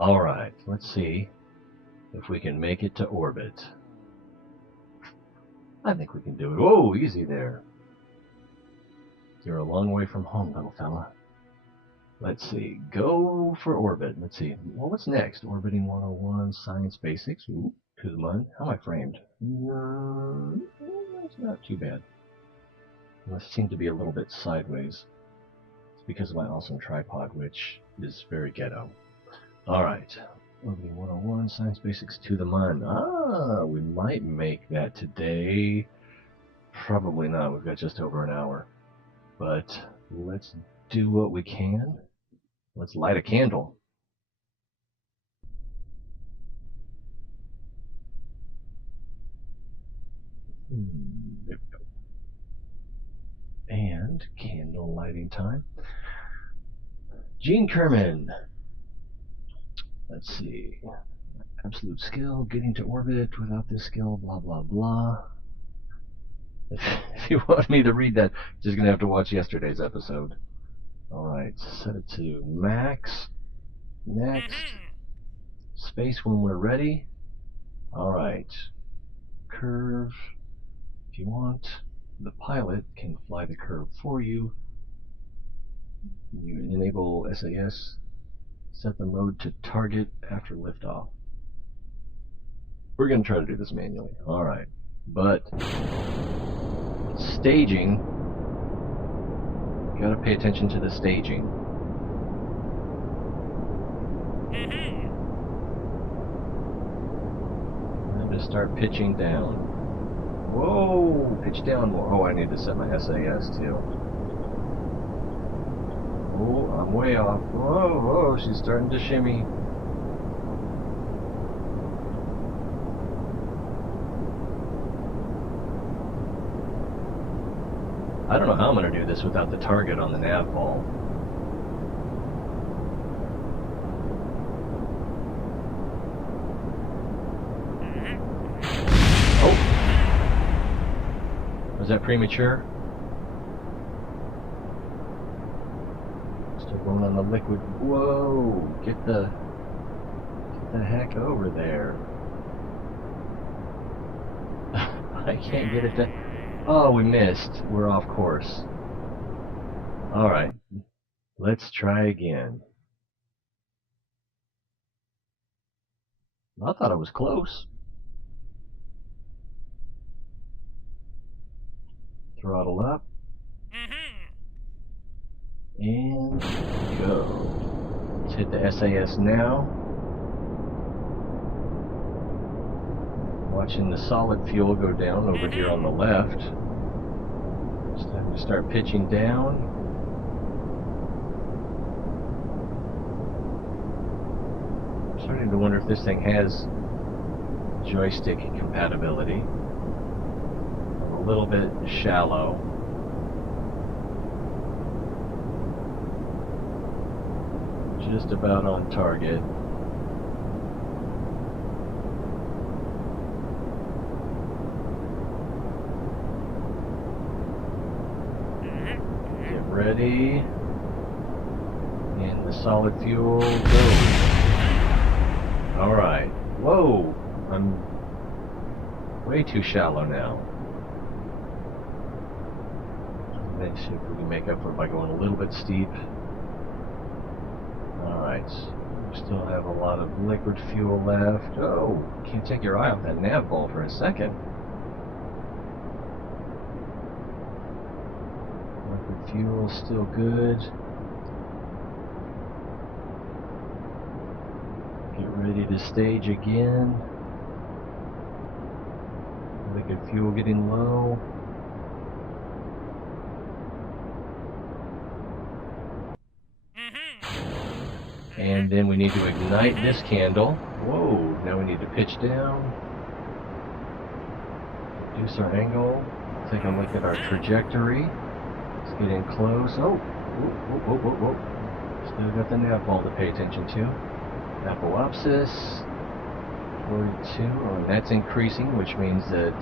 Alright, let's see if we can make it to orbit. I think we can do it. Whoa, easy there. You're a long way from home, little fella. Let's see. Go for orbit. Let's see. Well, what's next? Orbiting 101, Science Basics. Ooh, to the moon. How am I framed? It's not too bad. I seem to be a little bit sideways. It's because of my awesome tripod, which is very ghetto. Alright. Orbiting 101, Science Basics to the moon. Ah, we might make that today. Probably not. We've got just over an hour. But let's do what we can. Let's light a candle. There we go. And candle lighting time. Gene Kerman. Let's see. Absolute skill, getting to orbit without this skill, blah, blah, blah. If you want me to read that, you're just going to have to watch yesterday's episode. Alright, set it to max. Next. Space when we're ready. Alright. Curve. If you want, the pilot can fly the curve for you. You enable SAS. Set the mode to target after liftoff. We're going to try to do this manually. Alright. But staging, you gotta pay attention to the staging. I'm going to start pitching down. Whoa! Pitch down more. Oh, I need to set my SAS too. Oh, I'm way off. Whoa, whoa, she's starting to shimmy. I don't know how I'm going to do this without the target on the nav ball. Oh! Was that premature? Still going on the liquid. Whoa! Get the heck over there. I can't get it to... Oh, we missed. We're off course. Alright. Let's try again. I thought I was close. Throttle up. And go. Let's hit the SAS now. Watching the solid fuel go down over here on the left. It's time to start pitching down. I'm starting to wonder if this thing has joystick compatibility. A little bit shallow. Just about on target. Ready, and the solid fuel goes. Alright, whoa, I'm way too shallow now. Let's see if we can make up for it by going a little bit steep. Alright, we still have a lot of liquid fuel left. Oh, can't take your eye off that nav ball for a second. Fuel still good. Get ready to stage again. Liquid fuel getting low. And then we need to ignite this candle. Whoa, now we need to pitch down. Reduce our angle. Take a look at our trajectory. Let's get in close. Oh, whoa, whoa, whoa, whoa. Still got the nav ball to pay attention to. Apoapsis, 42, and that's increasing, which means that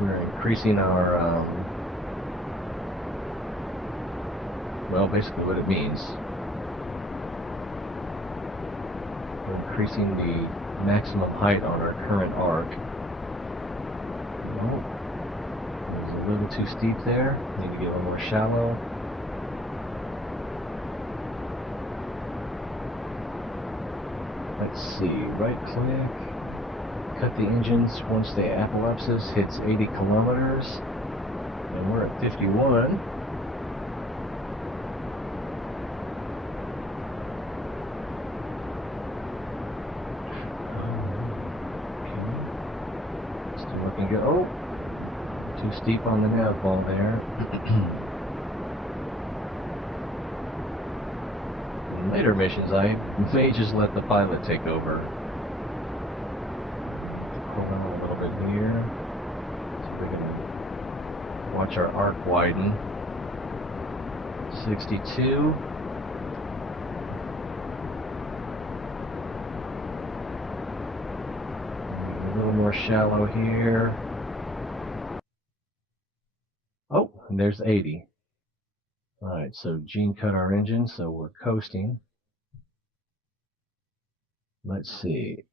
we're increasing our well, basically what it means. We're increasing the maximum height on our current arc. Nope. It was a little too steep there. Need to get a little more shallow. Let's see, right click, cut the engines once the apoapsis hits 80 kilometers, and we're at 51. Okay. Still looking good. Oh, too steep on the nav ball there. In later missions, I may just let the pilot take over. Pull out a little bit here. So we can watch our arc widen. 62. A little more shallow here. Oh, and there's 80. Alright, so Gene cut our engine, so we're coasting. Let's see.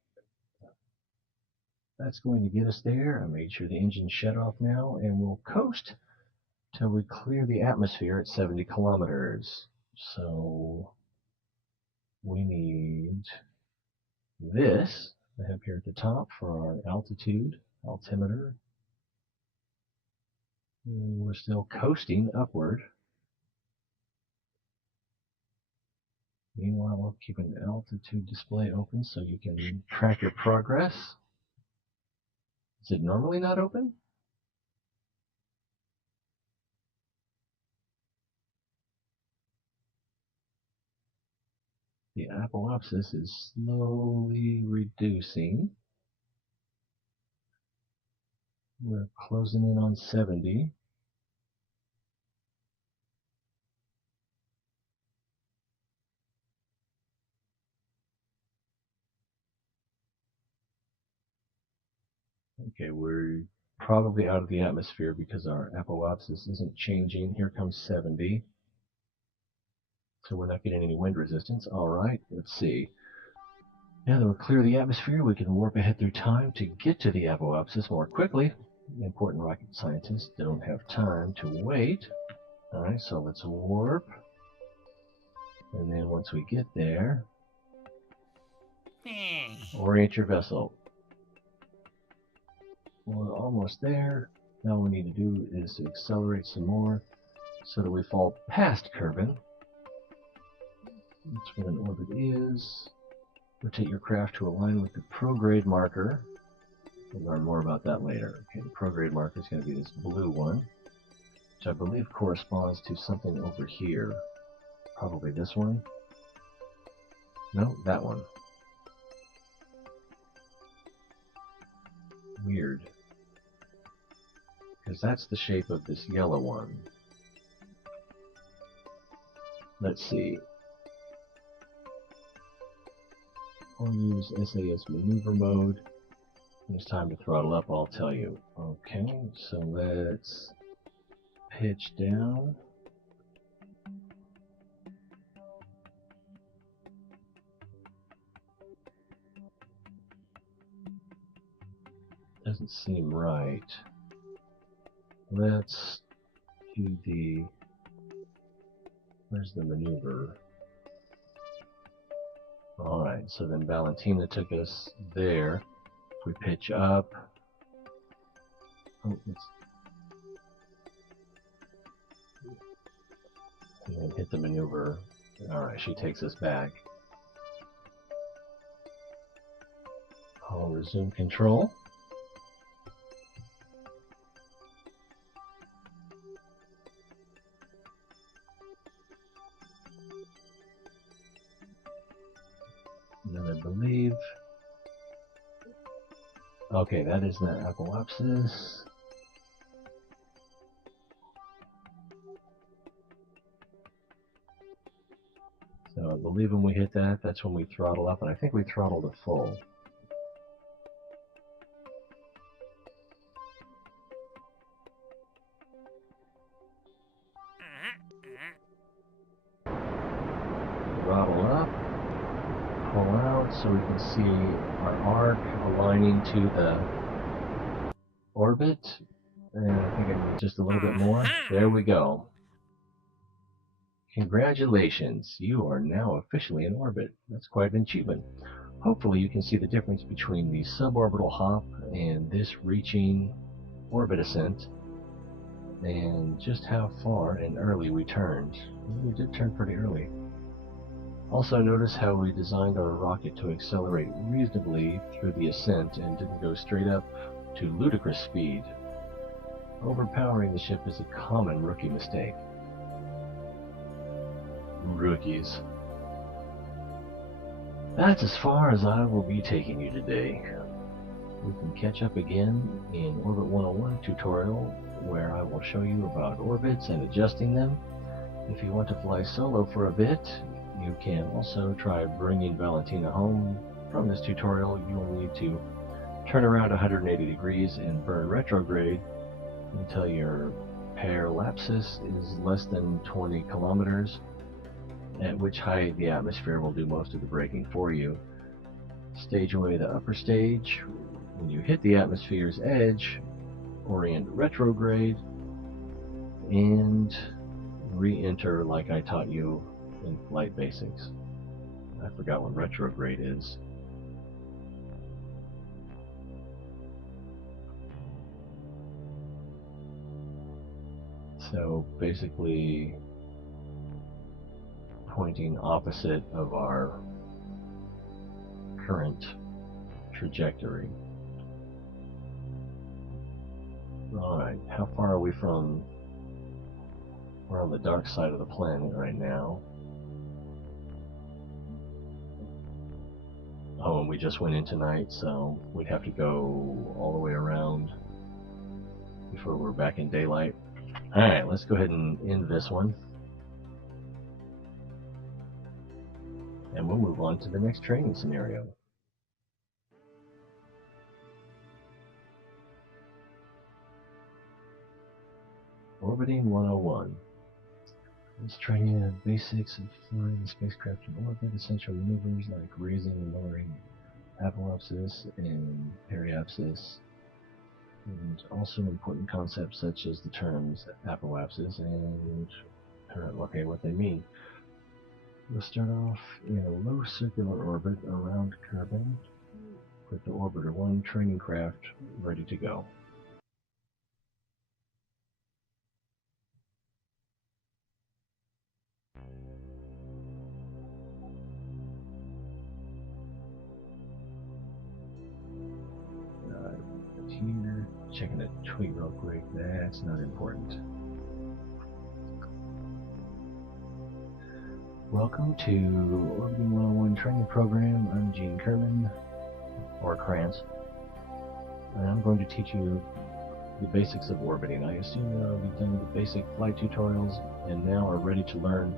That's going to get us there. I made sure the engine's shut off now, and we'll coast till we clear the atmosphere at 70 kilometers. So we need this I have here at the top for our altitude, altimeter. And we're still coasting upward. Meanwhile, we'll keep an altitude display open so you can track your progress. Is it normally not open? The apoapsis is slowly reducing. We're closing in on 70. Okay, we're probably out of the atmosphere because our apoapsis isn't changing. Here comes 70. So we're not getting any wind resistance. Alright, let's see. Now that we're clear of the atmosphere, we can warp ahead through time to get to the apoapsis more quickly. Important rocket scientists don't have time to wait. Alright, so let's warp. And then once we get there, orient your vessel. We're almost there. Now all we need to do is to accelerate some more so that we fall past Kerbal. That's where an orbit is. Rotate your craft to align with the prograde marker. We'll learn more about that later. Okay, the prograde marker is going to be this blue one, which I believe corresponds to something over here. Probably this one. No, that one. Weird. Because that's the shape of this yellow one. Let's see. I'll use SAS maneuver mode. When it's time to throttle up, I'll tell you. Okay, so let's pitch down. Doesn't seem right. Let's do the... Where's the maneuver? Alright, so then Valentina took us there. If we pitch up... Oh, and then hit the maneuver. Alright, she takes us back. I'll resume control. And then I believe... Okay, that is the apoapsis. So I believe when we hit that, that's when we throttle up, and I think we throttled to full. so we can see our arc aligning to the orbit. And I think I need just a little bit more. There we go. Congratulations, you are now officially in orbit. That's quite an achievement. Hopefully you can see the difference between the suborbital hop and this reaching orbit ascent, and just how far and early we turned. We did turn pretty early. Also notice how we designed our rocket to accelerate reasonably through the ascent and didn't go straight up to ludicrous speed. Overpowering the ship is a common rookie mistake. Rookies. That's as far as I will be taking you today. We can catch up again in Orbit 101 tutorial, where I will show you about orbits and adjusting them. If you want to fly solo for a bit, you can also try bringing Valentina home. From this tutorial, you'll need to turn around 180 degrees and burn retrograde until your parallapsis is less than 20 kilometers, at which height the atmosphere will do most of the braking for you. Stage away the upper stage. When you hit the atmosphere's edge, orient retrograde and re-enter like I taught you in flight basics. I forgot what retrograde is. So basically pointing opposite of our current trajectory. Alright, how far are we from... We're on the dark side of the planet right now. Oh, and we just went in tonight, so we'd have to go all the way around before we're back in daylight. Alright, let's go ahead and end this one. And we'll move on to the next training scenario. Orbiting 101. Let's train the basics of flying the spacecraft in orbit, essential maneuvers like raising and lowering apoapsis and periapsis, and also important concepts such as the terms apoapsis and okay, what they mean. We'll start off in a low circular orbit around Kerbal with the Orbiter 1 training craft ready to go. Here, checking a tweet real quick, that's not important. Welcome to Orbiting 101 training program. I'm Gene Kerman, or Krantz, and I'm going to teach you the basics of orbiting. I assume you've done the basic flight tutorials and now are ready to learn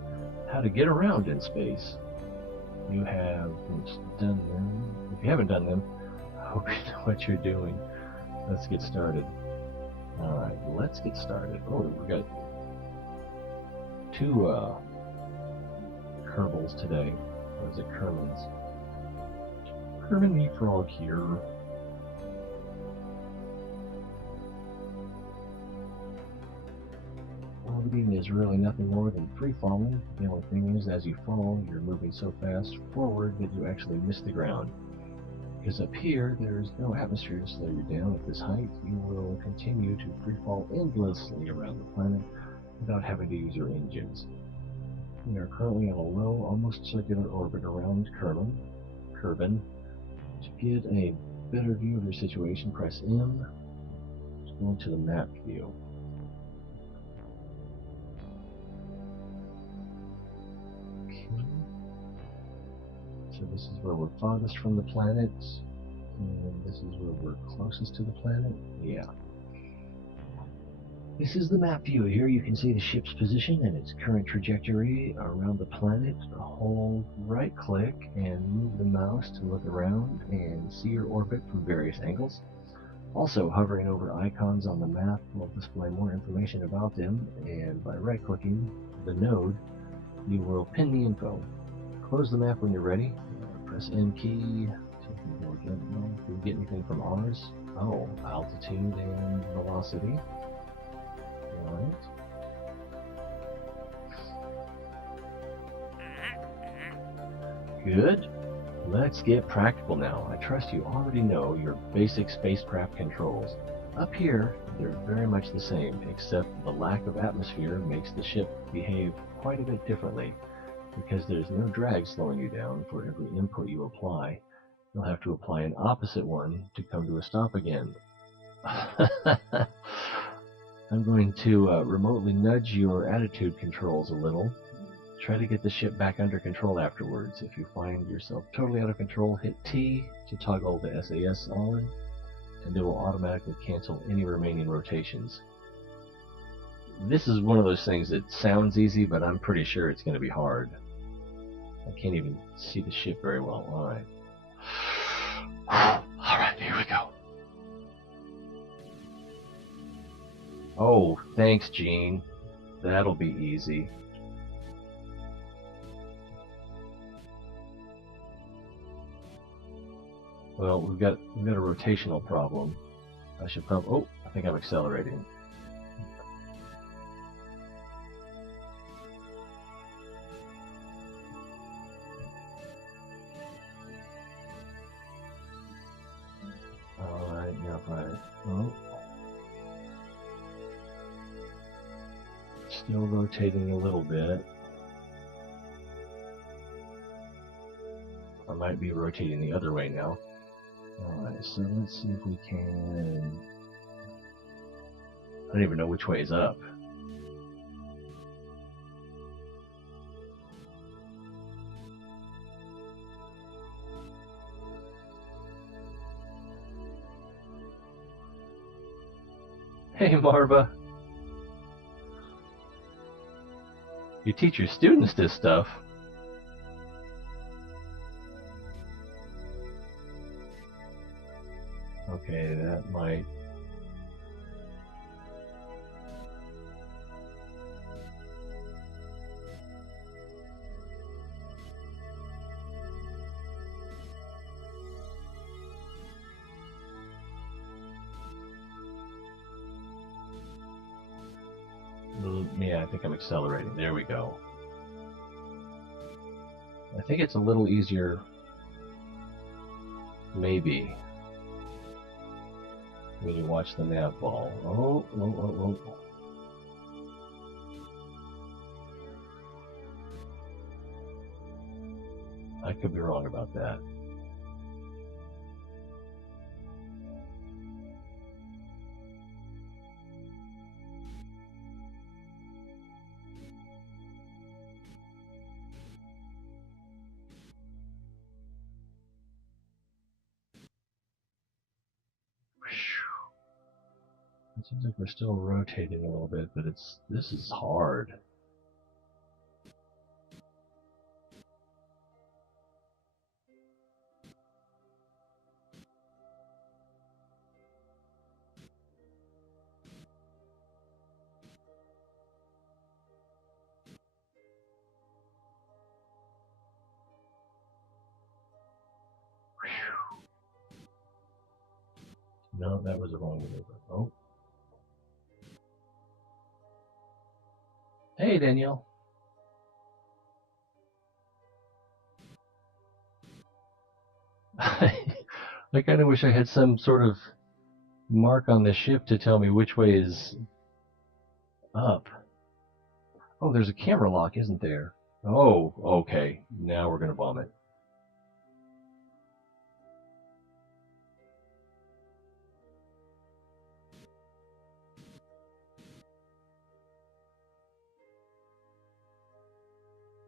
how to get around in space. You have done them. If you haven't done them, I hope you know what you're doing. Let's get started. Alright, let's get started. Oh, we got two Kerbals today. Or is it Kermans? Kerman the Frog here. Orbiting is really nothing more than free falling. The only thing is, as you fall, you're moving so fast forward that you actually miss the ground. Because up here, there's no atmosphere to slow you down. At this height, you will continue to free fall endlessly around the planet without having to use your engines. We are currently on a low, almost circular orbit around Kerbal. To get a better view of your situation, press M. Let's go into the map view. So this is where we're farthest from the planet, and this is where we're closest to the planet. Yeah. This is the map view. Here you can see the ship's position and its current trajectory around the planet. Hold right click and move the mouse to look around and see your orbit from various angles. Also, hovering over icons on the map will display more information about them, and by right clicking the node, you will pin the info. Close the map when you're ready. Press N key. See if we can get, do we get anything from ours? Oh, altitude and velocity. Alright. Good. Let's get practical now. I trust you already know your basic spacecraft controls. Up here, they're very much the same, except the lack of atmosphere makes the ship behave quite a bit differently. Because there's no drag slowing you down for every input you apply, you'll have to apply an opposite one to come to a stop again. I'm going to remotely nudge your attitude controls a little. Try to get the ship back under control afterwards. If you find yourself totally out of control, hit T to toggle the SAS on, and it will automatically cancel any remaining rotations. This is one of those things that sounds easy, but I'm pretty sure it's going to be hard. I can't even see the ship very well. Alright. Alright, here we go. Oh, thanks, Gene. That'll be easy. Well, we've got a rotational problem. I should probably... Oh, I think I'm accelerating. Alright, now if I... Oh. Still rotating a little bit. I might be rotating the other way now. Alright, so let's see if we can... I don't even know which way is up. Hey, Marva. You teach your students this stuff. Okay, that might... Yeah, I think I'm accelerating. There we go. I think it's a little easier, maybe, when you watch the nav ball. Oh, oh, oh, oh. I could be wrong about that. It seems like we're still rotating a little bit, but this is hard. No, that was the wrong maneuver. Oh. Hey, Danielle. I kind of wish I had some sort of mark on the ship to tell me which way is up. Oh, there's a camera lock, isn't there? Oh, okay. Now we're going to bomb it.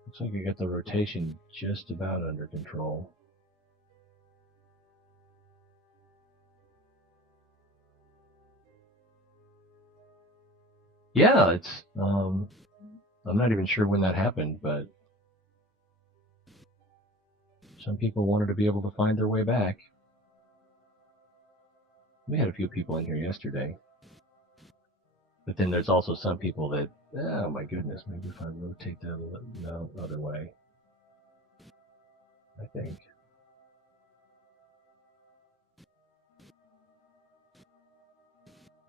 Looks like I got the rotation just about under control. Yeah, it's, I'm not even sure when that happened, but some people wanted to be able to find their way back. We had a few people in here yesterday. But then there's also some people that, oh my goodness, maybe if I rotate that a little, no, other way. I think.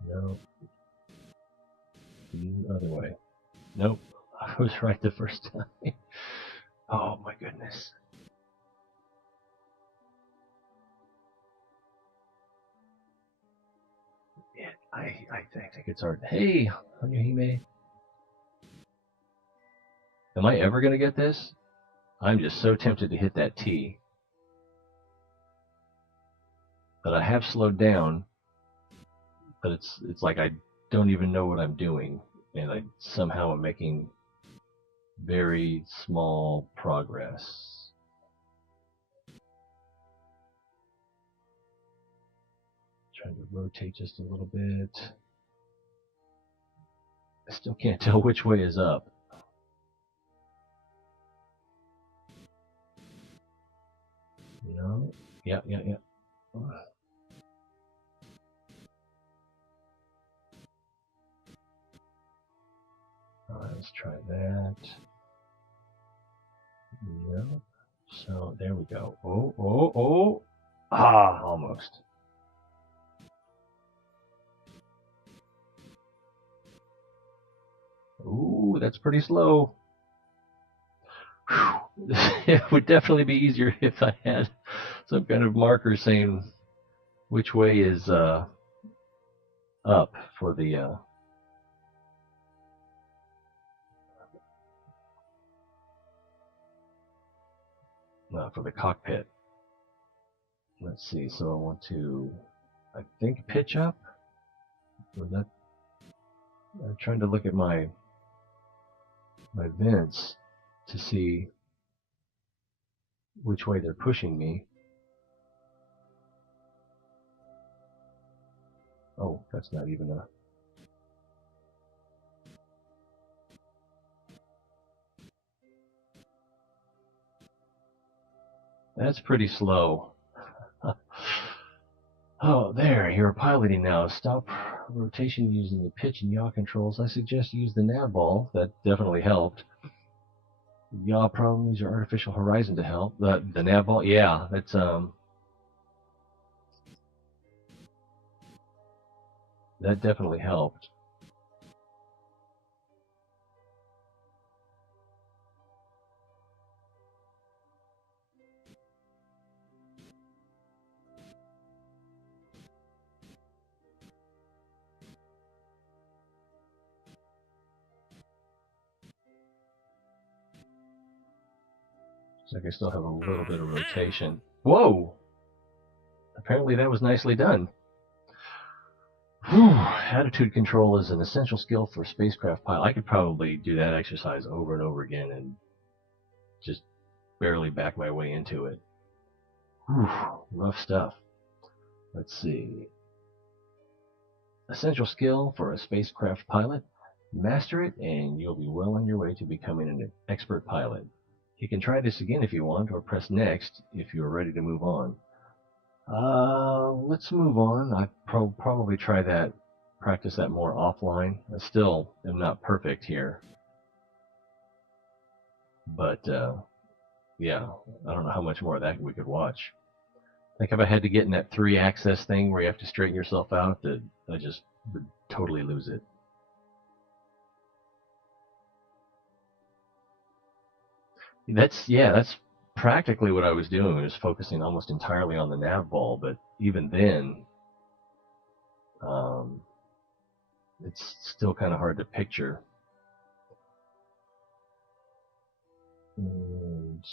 No. The other way. Nope. I was right the first time. Oh my goodness. Yeah, I think it's hard. Hey, Hime. Am I ever going to get this? I'm just so tempted to hit that T. But I have slowed down, but it's like I don't even know what I'm doing, and I somehow am making very small progress. Trying to rotate just a little bit. I still can't tell which way is up. No. Yeah. Let's try that. No. So there we go. Oh. Ah, almost. Ooh, that's pretty slow. It would definitely be easier if I had some kind of marker saying which way is up for the cockpit. Let's see. So I want to, I think, pitch up. Was that? I'm trying to look at my vents to see which way they're pushing me. Oh, that's not even a. That's pretty slow. Oh, there, you're piloting now. Stop rotation using the pitch and yaw controls. I suggest you use the nav ball. That definitely helped. Yaw problem, use your artificial horizon to help. The nav ball, yeah, that's that definitely helped. Looks like I still have a little bit of rotation. Whoa! Apparently that was nicely done. Whew. Attitude control is an essential skill for spacecraft pilot. I could probably do that exercise over and over again and just barely back my way into it. Whew. Rough stuff. Let's see. Essential skill for a spacecraft pilot. Master it and you'll be well on your way to becoming an expert pilot. You can try this again if you want, or press next if you're ready to move on. Let's move on. I probably try that, practice that more offline. I still am not perfect here. But, yeah, I don't know how much more of that we could watch. I think if I had to get in that 3-axis thing where you have to straighten yourself out, that I just would totally lose it. That's practically what I was doing, was focusing almost entirely on the nav ball, but even then, it's still kind of hard to picture. And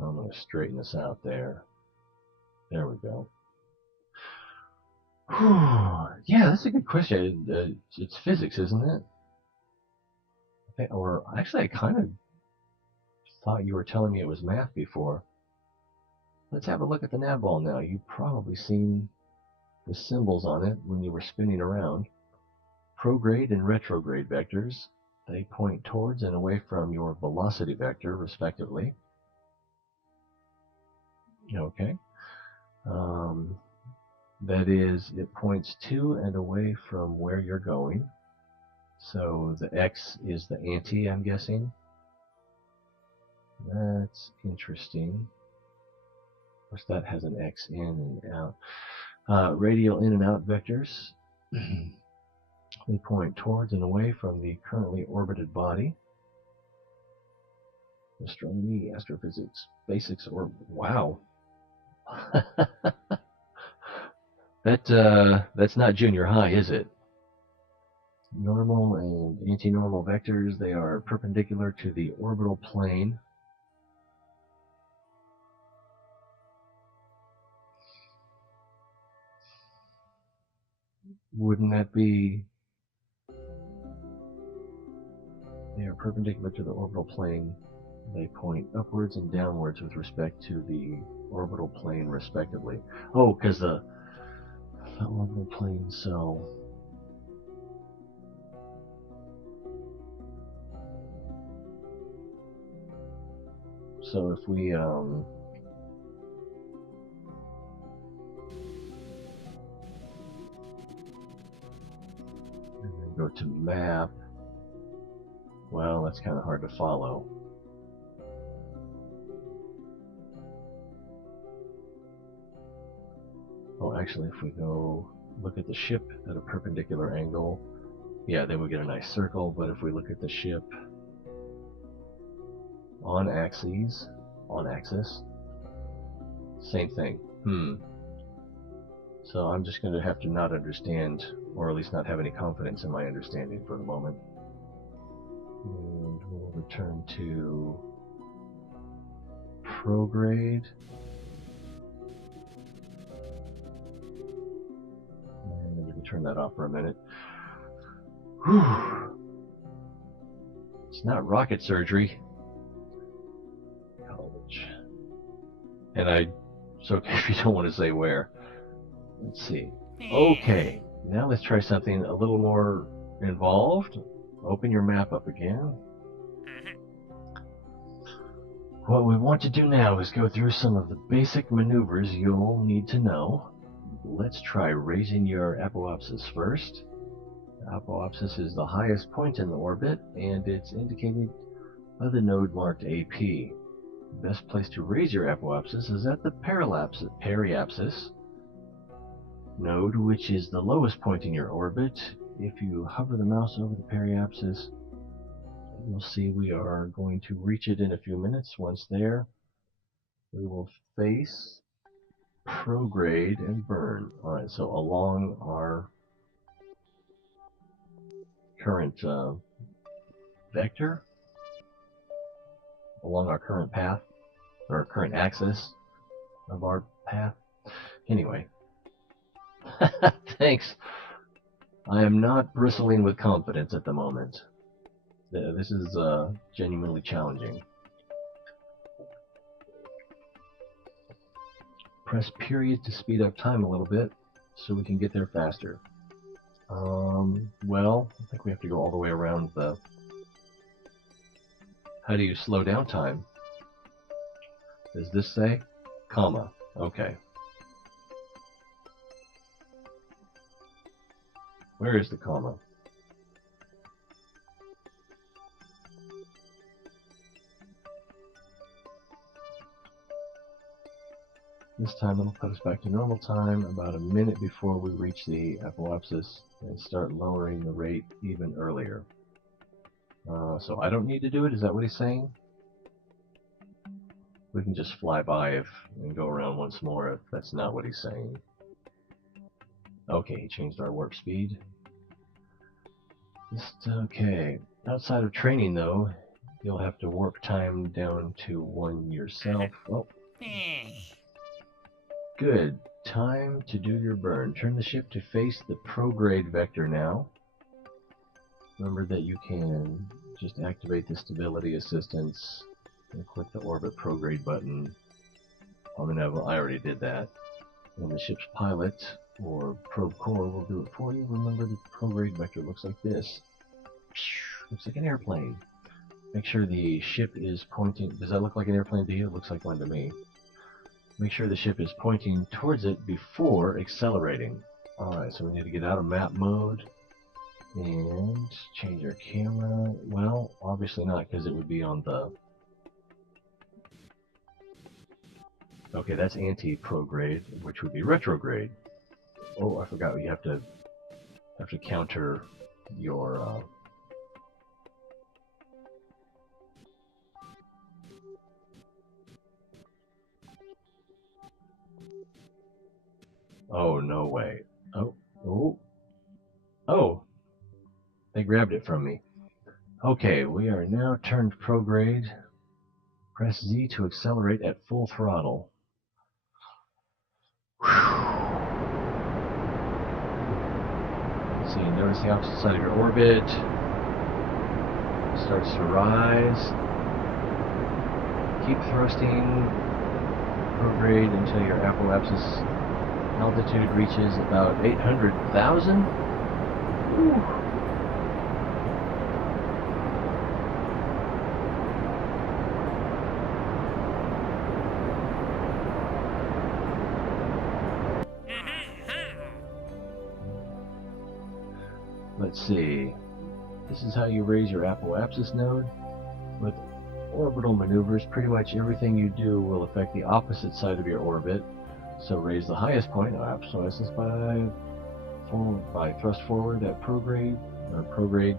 I'm going to straighten this out there. There we go. Yeah, that's a good question. It's physics, isn't it? Or actually, I kind of thought you were telling me it was math before. Let's have a look at the nav ball now. You've probably seen the symbols on it when you were spinning around. Prograde and retrograde vectors. They point towards and away from your velocity vector, respectively. Okay. That is, it points to and away from where you're going. So the X is the anti, I'm guessing. That's interesting. course, that has an X in and out. Radial in and out vectors. They point towards and away from the currently orbited body. Astronomy, astrophysics, basics, or wow. That's not junior high, is it? Normal and anti-normal vectors, they are perpendicular to the orbital plane. Wouldn't that be... They are perpendicular to the orbital plane. They point upwards and downwards with respect to the orbital plane, respectively. Oh, because the orbital plane, so... So if we, and then go to map, well, that's kind of hard to follow. Oh, actually, if we go look at the ship at a perpendicular angle, yeah, then we get a nice circle, but if we look at the ship on axis, same thing. So I'm just going to have to not understand, or at least not have any confidence in my understanding for the moment. And we'll return to prograde. And we can turn that off for a minute. Whew. It's not rocket surgery. College. And it's okay if you don't want to say where. Let's see. Okay, now let's try something a little more involved. Open your map up again. What we want to do now is go through some of the basic maneuvers you'll need to know. Let's try raising your apoapsis first. Apoapsis is the highest point in the orbit, and it's indicated by the node marked AP. The best place to raise your apoapsis is at the periapsis node, which is the lowest point in your orbit. If you hover the mouse over the periapsis, you'll see we are going to reach it in a few minutes. Once there, we will face, prograde, and burn. Alright, so along our current vector, along our current path, or current axis of our path. Anyway, thanks. I am not bristling with confidence at the moment. This is genuinely challenging. Press period to speed up time a little bit so we can get there faster. Well, I think we have to go all the way around the... How do you slow down time? Does this say? Comma. Okay. Where is the comma? This time it'll put us back to normal time about a minute before we reach the apoapsis and start lowering the rate even earlier. So I don't need to do it? Is that what he's saying? We can just fly by and go around once more if that's not what he's saying. Okay, he changed our warp speed. Okay. Outside of training, though, you'll have to warp time down to 1 yourself. Oh. Good. Time to do your burn. Turn the ship to face the prograde vector now. Remember that you can just activate the stability assistance and click the orbit prograde button. I already did that. And the ship's pilot or probe core will do it for you. Remember, the prograde vector looks like this. Looks like an airplane. Make sure the ship is pointing... Does that look like an airplane to you? It looks like one to me. Make sure the ship is pointing towards it before accelerating. Alright, so we need to get out of map mode and change our camera. Well, obviously not, because it would be on the... Okay, that's anti-prograde, which would be retrograde. Oh, I forgot you have to counter your oh, no way. Oh, oh, oh, they grabbed it from me. Okay, we are now turned prograde. Press Z to accelerate at full throttle. See, notice the opposite side of your orbit starts to rise. Keep thrusting prograde until your apoapsis altitude reaches about 800,000. Let's see. This is how you raise your apoapsis node. With orbital maneuvers, pretty much everything you do will affect the opposite side of your orbit. So raise the highest point, apoapsis, by thrust forward at prograde, or prograde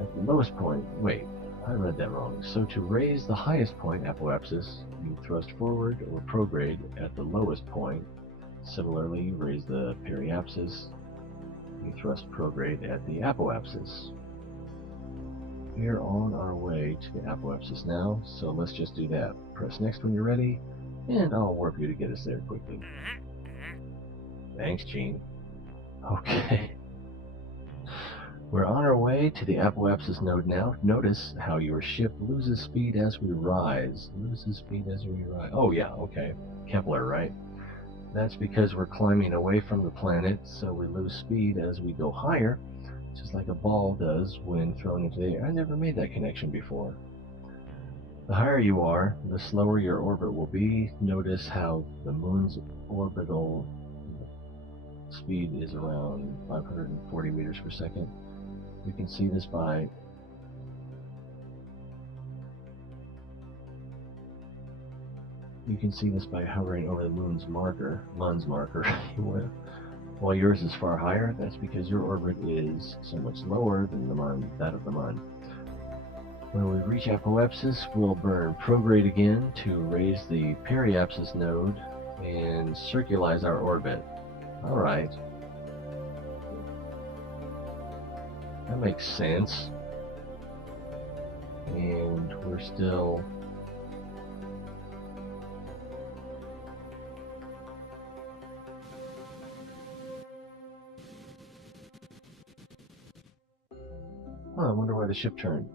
at the lowest point. Wait, I read that wrong. So to raise the highest point, apoapsis, you thrust forward or prograde at the lowest point. Similarly, you raise the periapsis, you thrust prograde at the apoapsis. We're on our way to the apoapsis now, so let's just do that. Press next when you're ready, and I'll warp you to get us there quickly. Thanks, Gene. Okay. We're on our way to the apoapsis node now. Notice how your ship loses speed as we rise. Loses speed as we rise. Oh yeah, okay. Kepler, right? That's because we're climbing away from the planet, so we lose speed as we go higher, just like a ball does when thrown into the air. I never made that connection before. The higher you are, the slower your orbit will be. Notice how the moon's orbital speed is around 540 meters per second. You can see this by hovering over the moon's marker, Mund's marker, while yours is far higher. That's because your orbit is so much lower than that of the Mun. When we reach apoapsis, we'll burn prograde again to raise the periapsis node and circularize our orbit. Alright. That makes sense. And we're still... Oh, I wonder why the ship turned.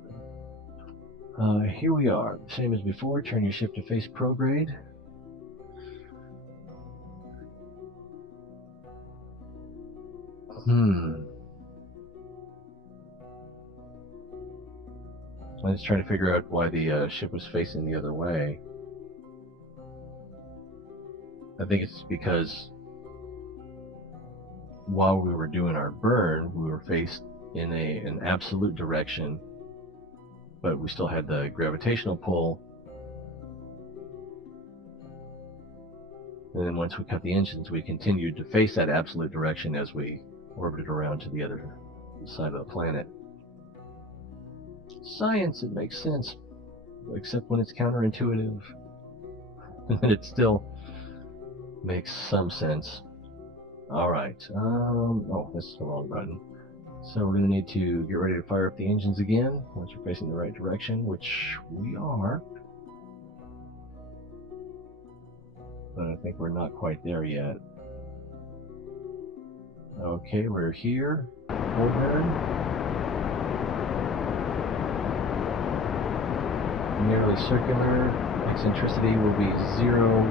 Here we are. Same as before, turn your ship to face prograde. I was trying to figure out why the ship was facing the other way. I think it's because while we were doing our burn, we were faced in an absolute direction, but we still had the gravitational pull. And then once we cut the engines, we continued to face that absolute direction as we orbited around to the other side of the planet. Science, it makes sense, except when it's counterintuitive. And it still makes some sense. Alright, oh, this is the wrong button. So we're going to need to get ready to fire up the engines again, once we're facing the right direction, which we are. But I think we're not quite there yet. Okay, we're here. Full burn. Nearly circular. Eccentricity will be 0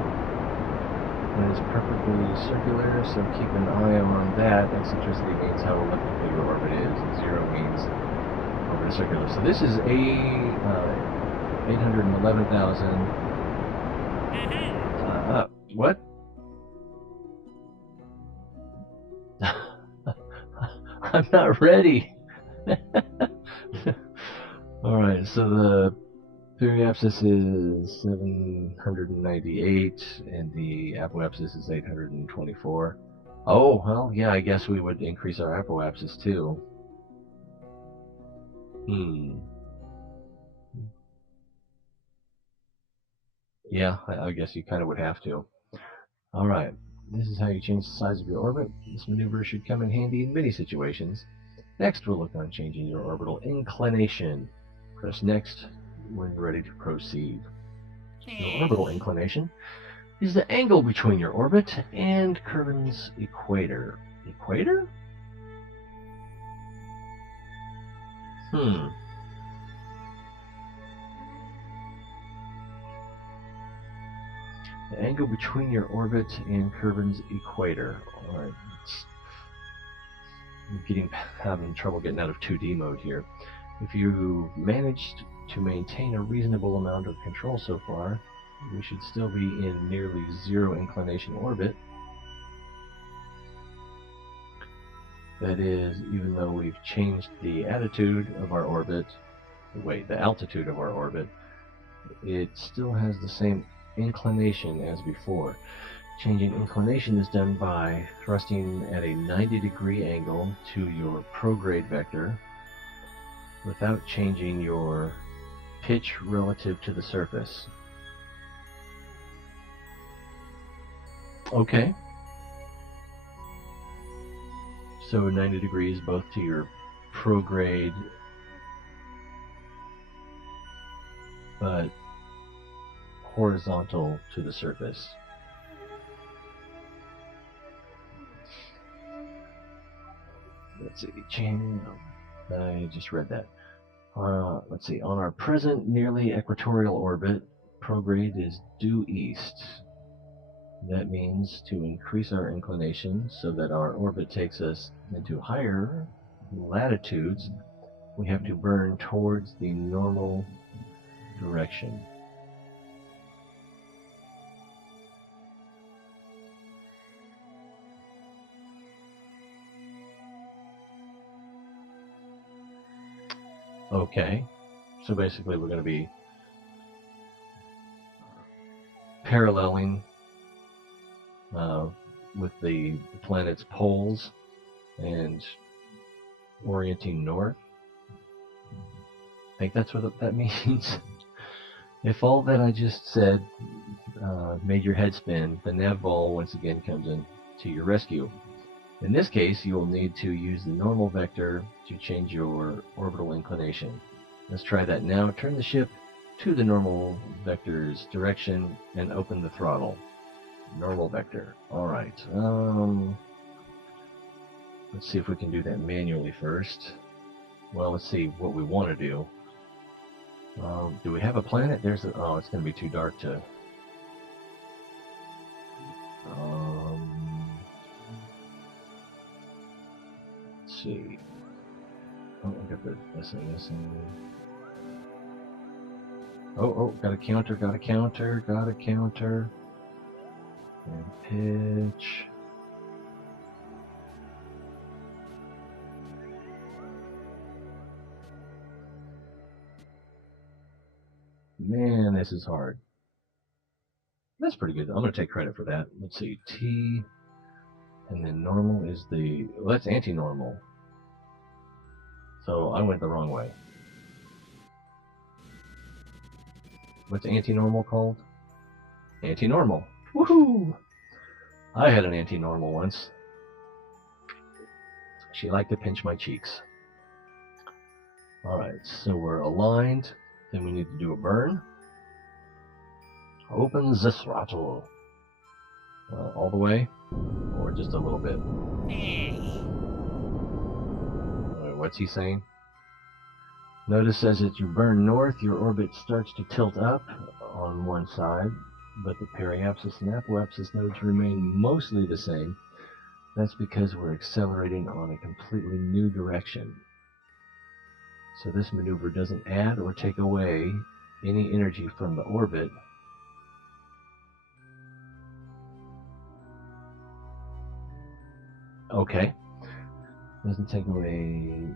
when it's perfectly circular, so keep an eye on that. Eccentricity means how elliptical your orbit is, and 0 means orbit is circular. So this is 811,000. What? I'm not ready. Alright, so Periapsis is 798, and the apoapsis is 824. Oh, well, yeah, I guess we would increase our apoapsis too. Yeah, I guess you kind of would have to. Alright, this is how you change the size of your orbit. This maneuver should come in handy in many situations. Next, we'll look on changing your orbital inclination. Press next when ready to proceed. Your orbital inclination is the angle between your orbit and Kerbin's equator. Equator? The angle between your orbit and Kerbin's equator. Alright, I'm having trouble getting out of 2D mode here. If you managed to maintain a reasonable amount of control so far, we should still be in nearly zero inclination orbit. That is, even though we've changed the attitude of our orbit, the altitude of our orbit, it still has the same inclination as before. Changing inclination is done by thrusting at a 90-degree angle to your prograde vector without changing your pitch relative to the surface. Okay. So 90 degrees both to your prograde, but horizontal to the surface. Let's see, I just read that. Let's see, on our present nearly equatorial orbit, prograde is due east. That means to increase our inclination so that our orbit takes us into higher latitudes, we have to burn towards the normal direction. Okay, so basically we're going to be paralleling with the planet's poles and orienting north. I think that's what that means. If all that I just said made your head spin, the nav ball once again comes in to your rescue. In this case, you will need to use the normal vector to change your orbital inclination. Let's try that now. Turn the ship to the normal vector's direction and open the throttle. Normal vector. Alright. Let's see if we can do that manually first. Well, let's see what we want to do. Do we have a planet? Oh, it's going to be too dark to... let's see. Oh, I got the SNS in. Oh, got a counter. And pitch. Man, this is hard. That's pretty good. I'm going to take credit for that. Let's see. T. And then normal is the... Well, that's anti-normal. So I went the wrong way. What's anti-normal called? Anti-normal. Woohoo! I had an anti-normal once. She liked to pinch my cheeks. Alright, so we're aligned. Then we need to do a burn. Open the throttle. All the way? Or just a little bit? What's he saying? Notice as you burn north, your orbit starts to tilt up on one side, but the periapsis and apoapsis nodes remain mostly the same. That's because we're accelerating on a completely new direction. So this maneuver doesn't add or take away any energy from the orbit. Okay. Doesn't take away...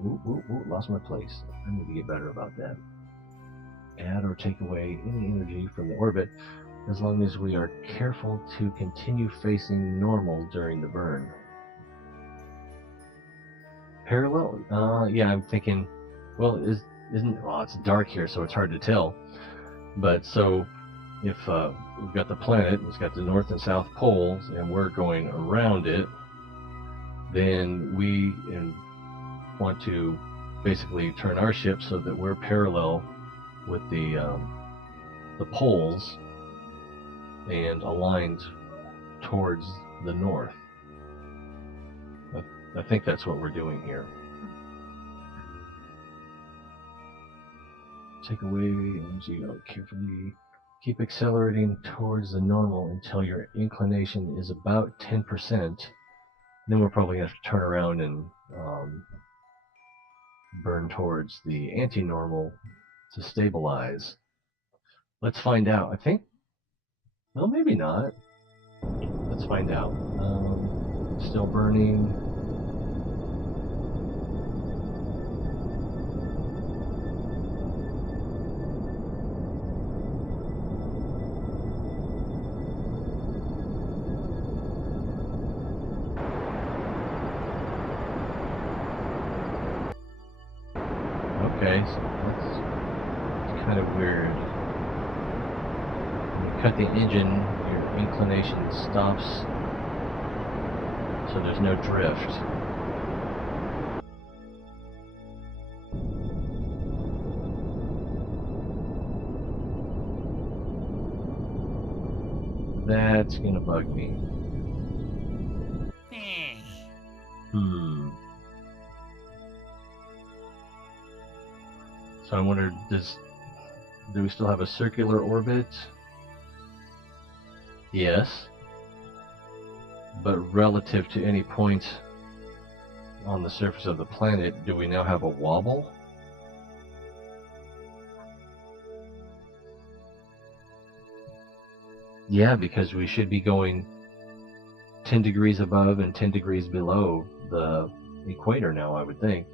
Ooh, lost my place. I need to get better about that. add or take away any energy from the orbit, as long as we are careful to continue facing normal during the burn. Parallel? Yeah, I'm thinking, well, it's dark here, so it's hard to tell. But so, if we've got the planet, it's got the north and south poles, and we're going around it, then we want to basically turn our ship so that we're parallel with the poles and aligned towards the north. I think that's what we're doing here. Take away energy carefully. Keep accelerating towards the normal until your inclination is about 10%. Then we'll probably have to turn around and burn towards the anti-normal to stabilize. Let's find out. I think, well, maybe not. Let's find out. Still burning. Okay, so that's kind of weird. When you cut the engine, your inclination stops, so there's no drift. That's gonna bug me. So I wonder, do we still have a circular orbit? Yes. But relative to any point on the surface of the planet, do we now have a wobble? Yeah, because we should be going 10 degrees above and 10 degrees below the equator now, I would think.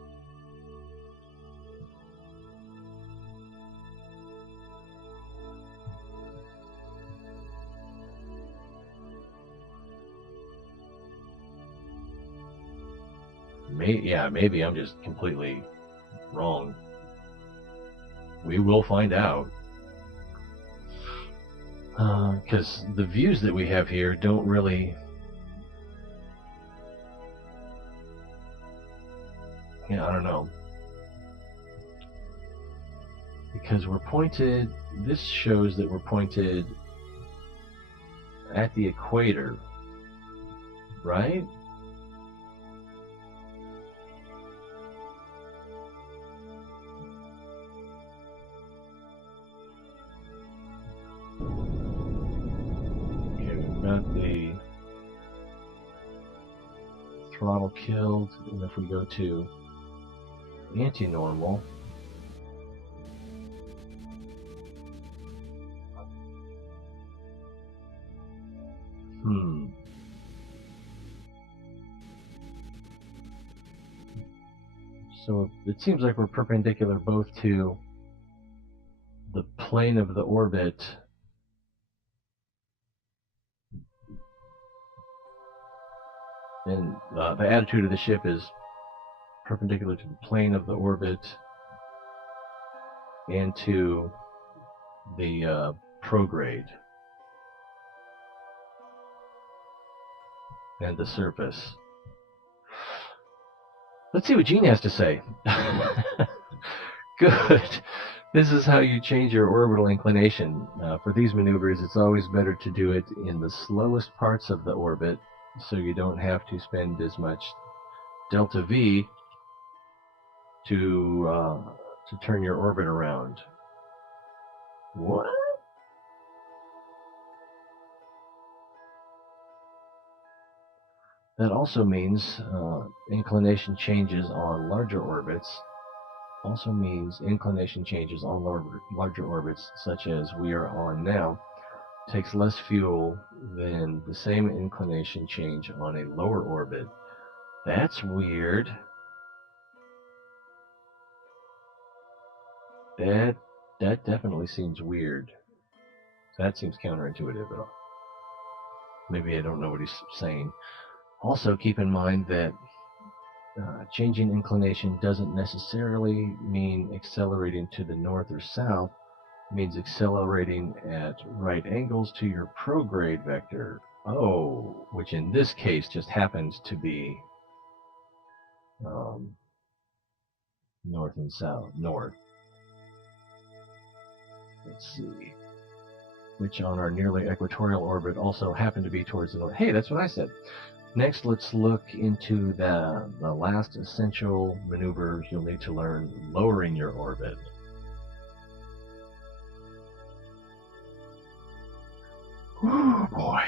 Maybe I'm just completely wrong. We will find out. Because the views that we have here don't really... Yeah, I don't know. Because we're pointed... This shows that we're pointed at the equator, right? Got the throttle killed, and if we go to anti-normal, so it seems like we're perpendicular both to the plane of the orbit and the attitude of the ship is perpendicular to the plane of the orbit and to the prograde and the surface. Let's see what Gene has to say. Good. This is how you change your orbital inclination. For these maneuvers, it's always better to do it in the slowest parts of the orbit, so you don't have to spend as much delta V to turn your orbit around. What? That also means inclination changes on larger orbits. Also means inclination changes on larger orbits, such as we are on now, takes less fuel than the same inclination change on a lower orbit. That's weird. That That definitely seems weird. That seems counterintuitive. Maybe I don't know what he's saying. Also, keep in mind that changing inclination doesn't necessarily mean accelerating to the north or south. It means accelerating at right angles to your prograde vector. Oh, which in this case just happens to be north and south. North. Let's see. Which on our nearly equatorial orbit also happen to be towards the north. Hey, that's what I said. Next, let's look into the last essential maneuvers you'll need to learn, lowering your orbit. Oh boy.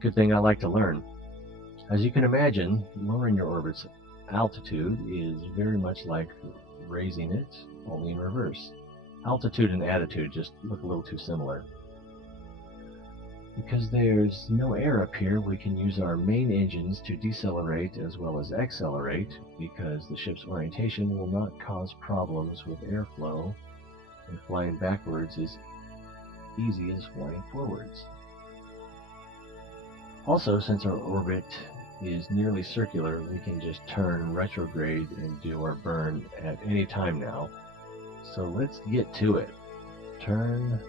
Good thing I like to learn. As you can imagine, lowering your orbit's altitude is very much like raising it, only in reverse. Altitude and attitude just look a little too similar. Because there's no air up here, we can use our main engines to decelerate as well as accelerate, because the ship's orientation will not cause problems with airflow, and flying backwards is easy as flying forwards. Also, since our orbit is nearly circular, we can just turn retrograde and do our burn at any time now. So let's get to it. Turn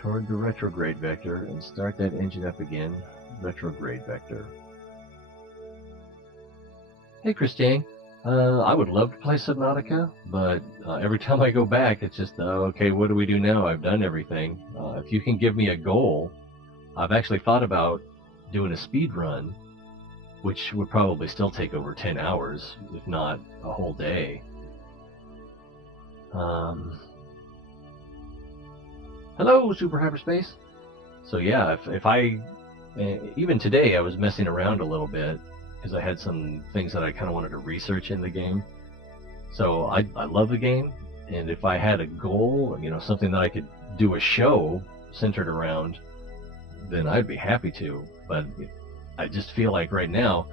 toward the retrograde vector and start that engine up again. Retrograde vector. Hey Christine, I would love to play Subnautica, but every time I go back it's just, okay, what do we do now? I've done everything. If you can give me a goal, I've actually thought about doing a speed run, which would probably still take over 10 hours, if not a whole day. Hello, Super Hyperspace. So yeah, if I, even today I was messing around a little bit because I had some things that I kind of wanted to research in the game. So I love the game, and if I had a goal, you know, something that I could do a show centered around, then I'd be happy to. But I just feel like right now,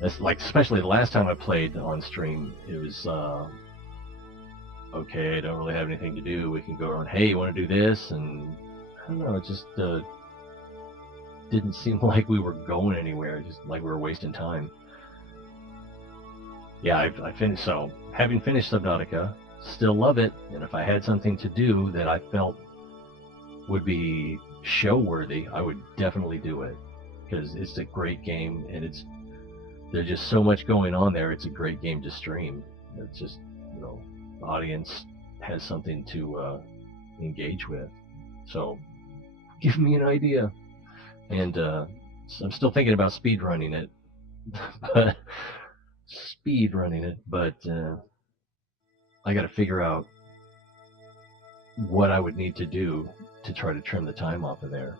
that's like, especially the last time I played on stream, it was okay, I don't really have anything to do. We can go around, hey, you want to do this? And I don't know, it just didn't seem like we were going anywhere, just like we were wasting time. Yeah, I finished, so having finished Subnautica, still love it, and if I had something to do that I felt would be show worthy, I would definitely do it, because it's a great game, and there's just so much going on there. It's a great game to stream. It's just, you know, the audience has something to engage with. So give me an idea. And so I'm still thinking about speed running it, but I got to figure out what I would need to do to try to trim the time off of there.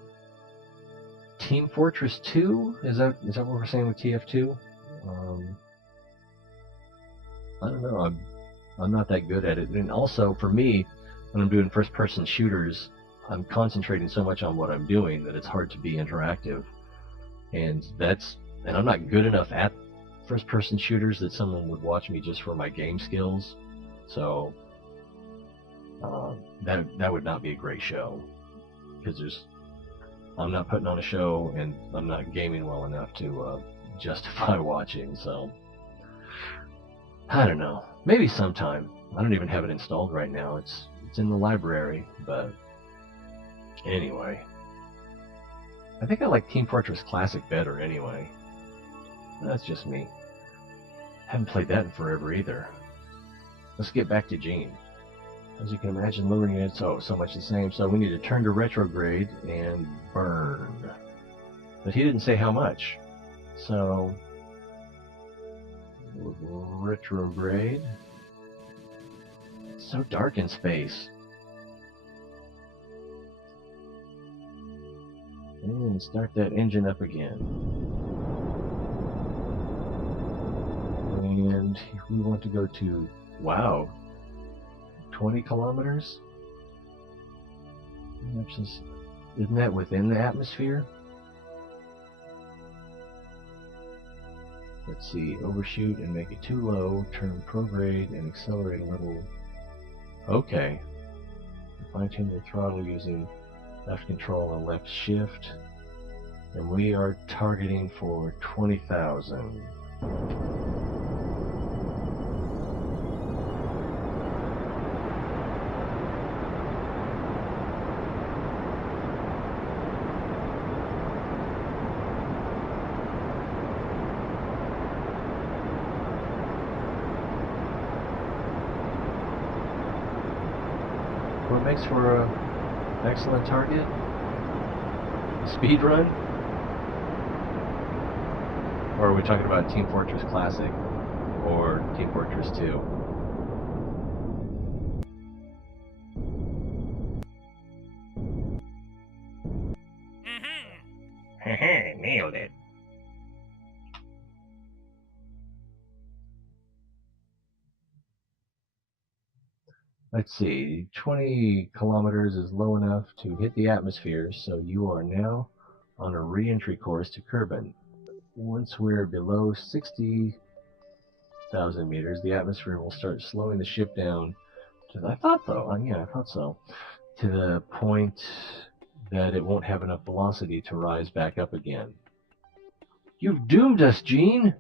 Team Fortress 2? Is that what we're saying with TF2? I don't know. I'm not that good at it. And also, for me, when I'm doing first-person shooters, I'm concentrating so much on what I'm doing that it's hard to be interactive. And I'm not good enough at first-person shooters that someone would watch me just for my game skills. So that would not be a great show, because I'm not putting on a show, and I'm not gaming well enough to justify watching. So I don't know. Maybe sometime. I don't even have it installed right now. It's in the library, but anyway. I think I like Team Fortress Classic better anyway. That's just me. Haven't played that in forever either. Let's get back to Gene. As you can imagine, lowering it so much the same. So we need to turn to retrograde and burn. But he didn't say how much. So retrograde. It's so dark in space. And start that engine up again. And we want to go to, wow, 20 kilometers? Isn't that within the atmosphere? Let's see, overshoot and make it too low, turn prograde and accelerate a little. Okay. Fine-tune the throttle using left control and left shift. And we are targeting for 20,000. What makes for an excellent target? Speed run? Or are we talking about Team Fortress Classic or Team Fortress 2? Nailed it. Let's see, 20 kilometers is low enough to hit the atmosphere, so you are now on a re-entry course to Kerbal. Once we're below 60,000 meters, the atmosphere will start slowing the ship down to, I thought so, to the point that it won't have enough velocity to rise back up again. You've doomed us, Gene!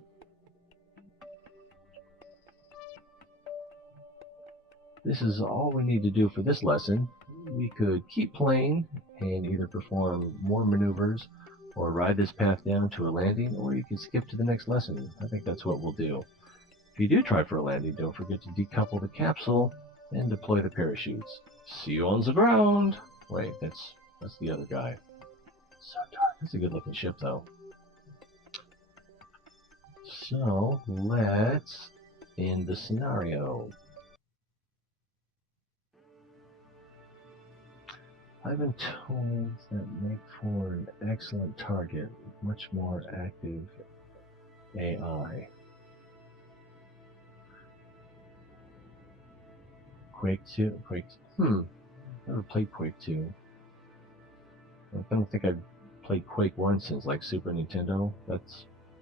This is all we need to do for this lesson. We could keep playing and either perform more maneuvers or ride this path down to a landing, or you can skip to the next lesson. I think that's what we'll do. If you do try for a landing, don't forget to decouple the capsule and deploy the parachutes. See you on the ground! Wait, that's the other guy. So dark. That's a good looking ship though. So let's end the scenario. I've been told that make for an excellent target, much more active AI. Quake 2? Never played Quake 2. I don't think I've played Quake 1 since like Super Nintendo. It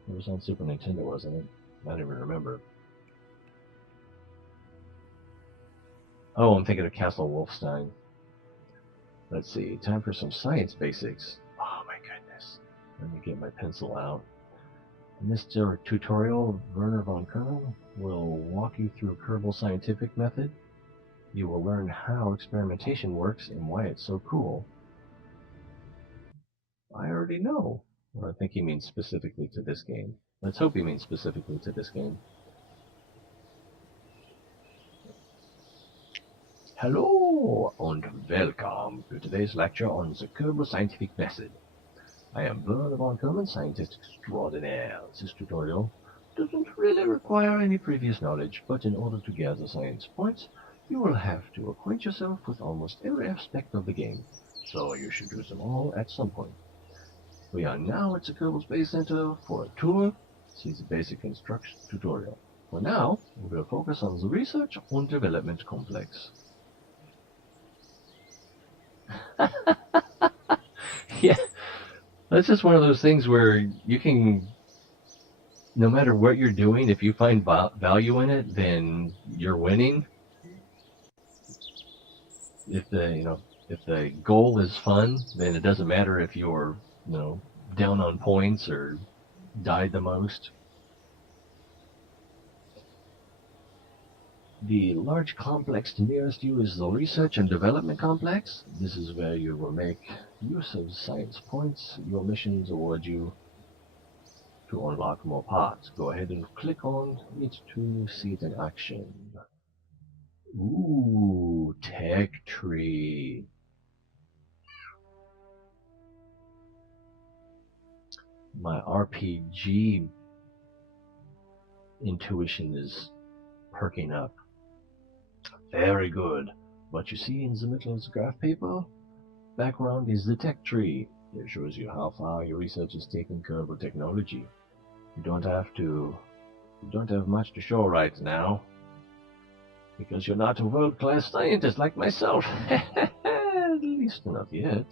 was on Super Nintendo, wasn't it? I don't even remember. Oh, I'm thinking of Castle Wolfenstein. Let's see, time for some science basics. Oh my goodness. Let me get my pencil out. In this tutorial, Werner von Kerman will walk you through Kerbal scientific method. You will learn how experimentation works and why it's so cool. I already know. Well, I think he means specifically to this game. Let's hope he means specifically to this game. Hello and welcome to today's lecture on the Kerbal scientific method. I am Werner von Kerman, scientist extraordinaire. This tutorial doesn't really require any previous knowledge, but in order to gather science points, you will have to acquaint yourself with almost every aspect of the game, so you should do them all at some point. We are now at the Kerbal Space Center for a tour. See the basic instruction tutorial. For now, we will focus on the research and development complex. Yeah, that's just one of those things where you can, no matter what you're doing, if you find value in it, then you're winning. If the goal is fun, then it doesn't matter if you're, down on points or died the most. The large complex nearest you is the Research and Development Complex. This is where you will make use of science points. Your missions award you to unlock more parts. Go ahead and click on it to see it in action. Ooh, tech tree. My RPG intuition is perking up. Very good. What you see in the middle of the graph paper? Background is the tech tree. It shows you how far your research has taken Kerbal technology. You don't have much to show right now, because you're not a world-class scientist like myself. At least not yet.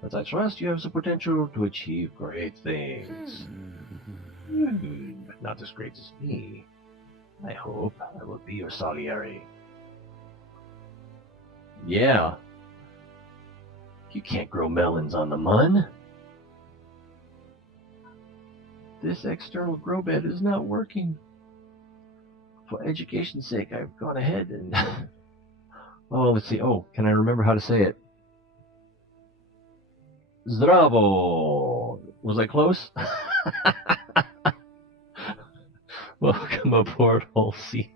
But I trust you have the potential to achieve great things. But not as great as me. I hope I will be your Salieri. Yeah. You can't grow melons on the mun. This external grow bed is not working. For education's sake, I've gone ahead and... oh, let's see. Oh, can I remember how to say it? Zdravo! Was I close? Welcome aboard, Halsey.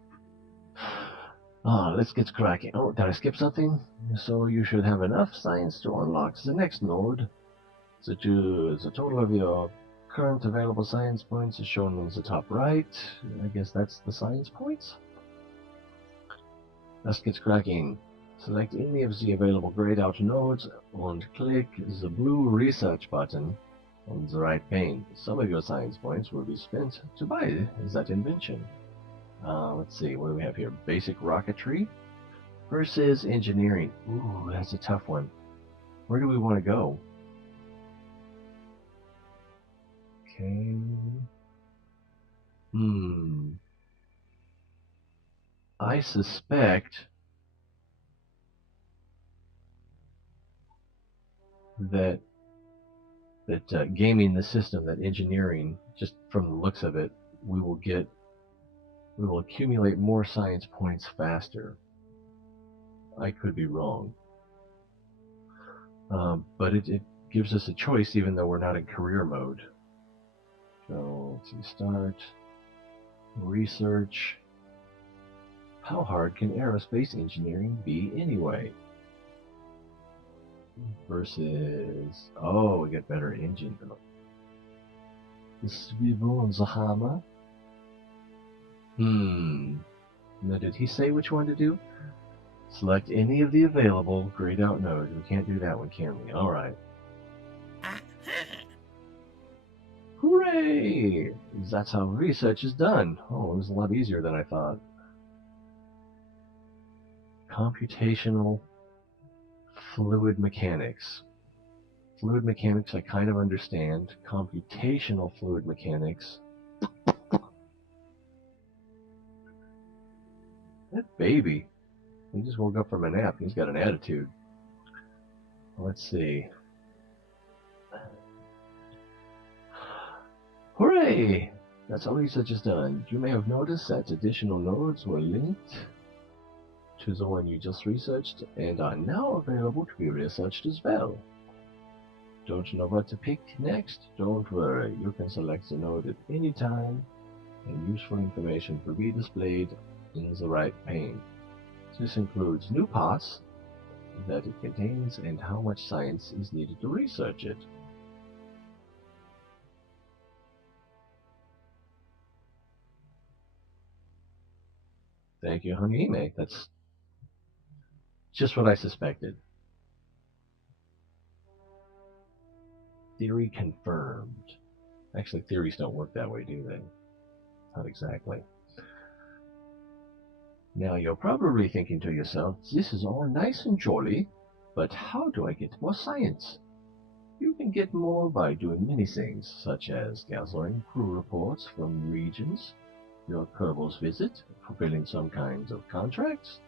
Let's get cracking. Oh, did I skip something? So you should have enough science to unlock the next node. The total of your current available science points is shown in the top right. I guess that's the science points. Let's get cracking. Select any of the available grayed out nodes and click the blue research button on the right pane. Some of your science points will be spent to buy that invention. Let's see, what do we have here? Basic rocketry versus engineering. Ooh, that's a tough one. Where do we want to go? Okay. I suspect that gaming the system, that engineering, just from the looks of it, we will accumulate more science points faster. I could be wrong. But it gives us a choice even though we're not in career mode. So let's see, start, research. How hard can aerospace engineering be anyway? Versus, oh, we get better engine build. Zahama. Now did he say which one to do? Select any of the available grayed out nodes. We can't do that one, can we? Alright. Hooray! That's how research is done. Oh, it was a lot easier than I thought. Computational fluid mechanics. Fluid mechanics I kind of understand. Computational fluid mechanics. That baby. He just woke up from a nap. He's got an attitude. Let's see. Hooray! That's how research is done. You may have noticed that additional nodes were linked to the one you just researched and are now available to be researched as well. Don't know what to pick next? Don't worry, you can select the node at any time and useful information will be displayed in the right pane. This includes new parts that it contains and how much science is needed to research it. Thank you, Hangime. That's just what I suspected. Theory confirmed. Actually, theories don't work that way, do they? Not exactly. Now, you're probably thinking to yourself, this is all nice and jolly, but how do I get more science? You can get more by doing many things, such as gathering crew reports from regions, your Kerbal's visit, fulfilling some kinds of contracts,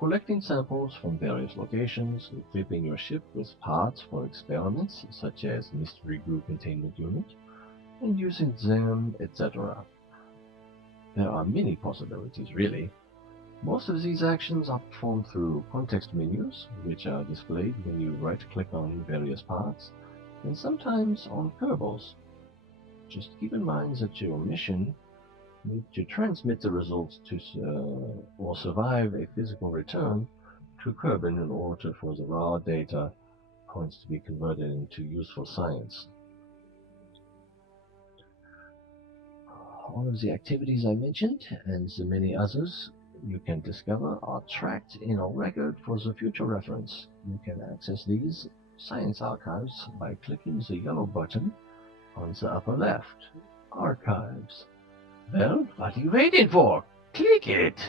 collecting samples from various locations, equipping your ship with parts for experiments, such as mystery group containment unit, and using them, etc. There are many possibilities, really. Most of these actions are performed through context menus, which are displayed when you right-click on various parts, and sometimes on Kerbals. Just keep in mind that your mission needs to transmit the results to or survive a physical return to Kerbal in order for the raw data points to be converted into useful science. All of the activities I mentioned, and the many others you can discover, are tracked in a record for the future reference. You can access these science archives by clicking the yellow button on the upper left. Archives. Well, what are you waiting for? Click it!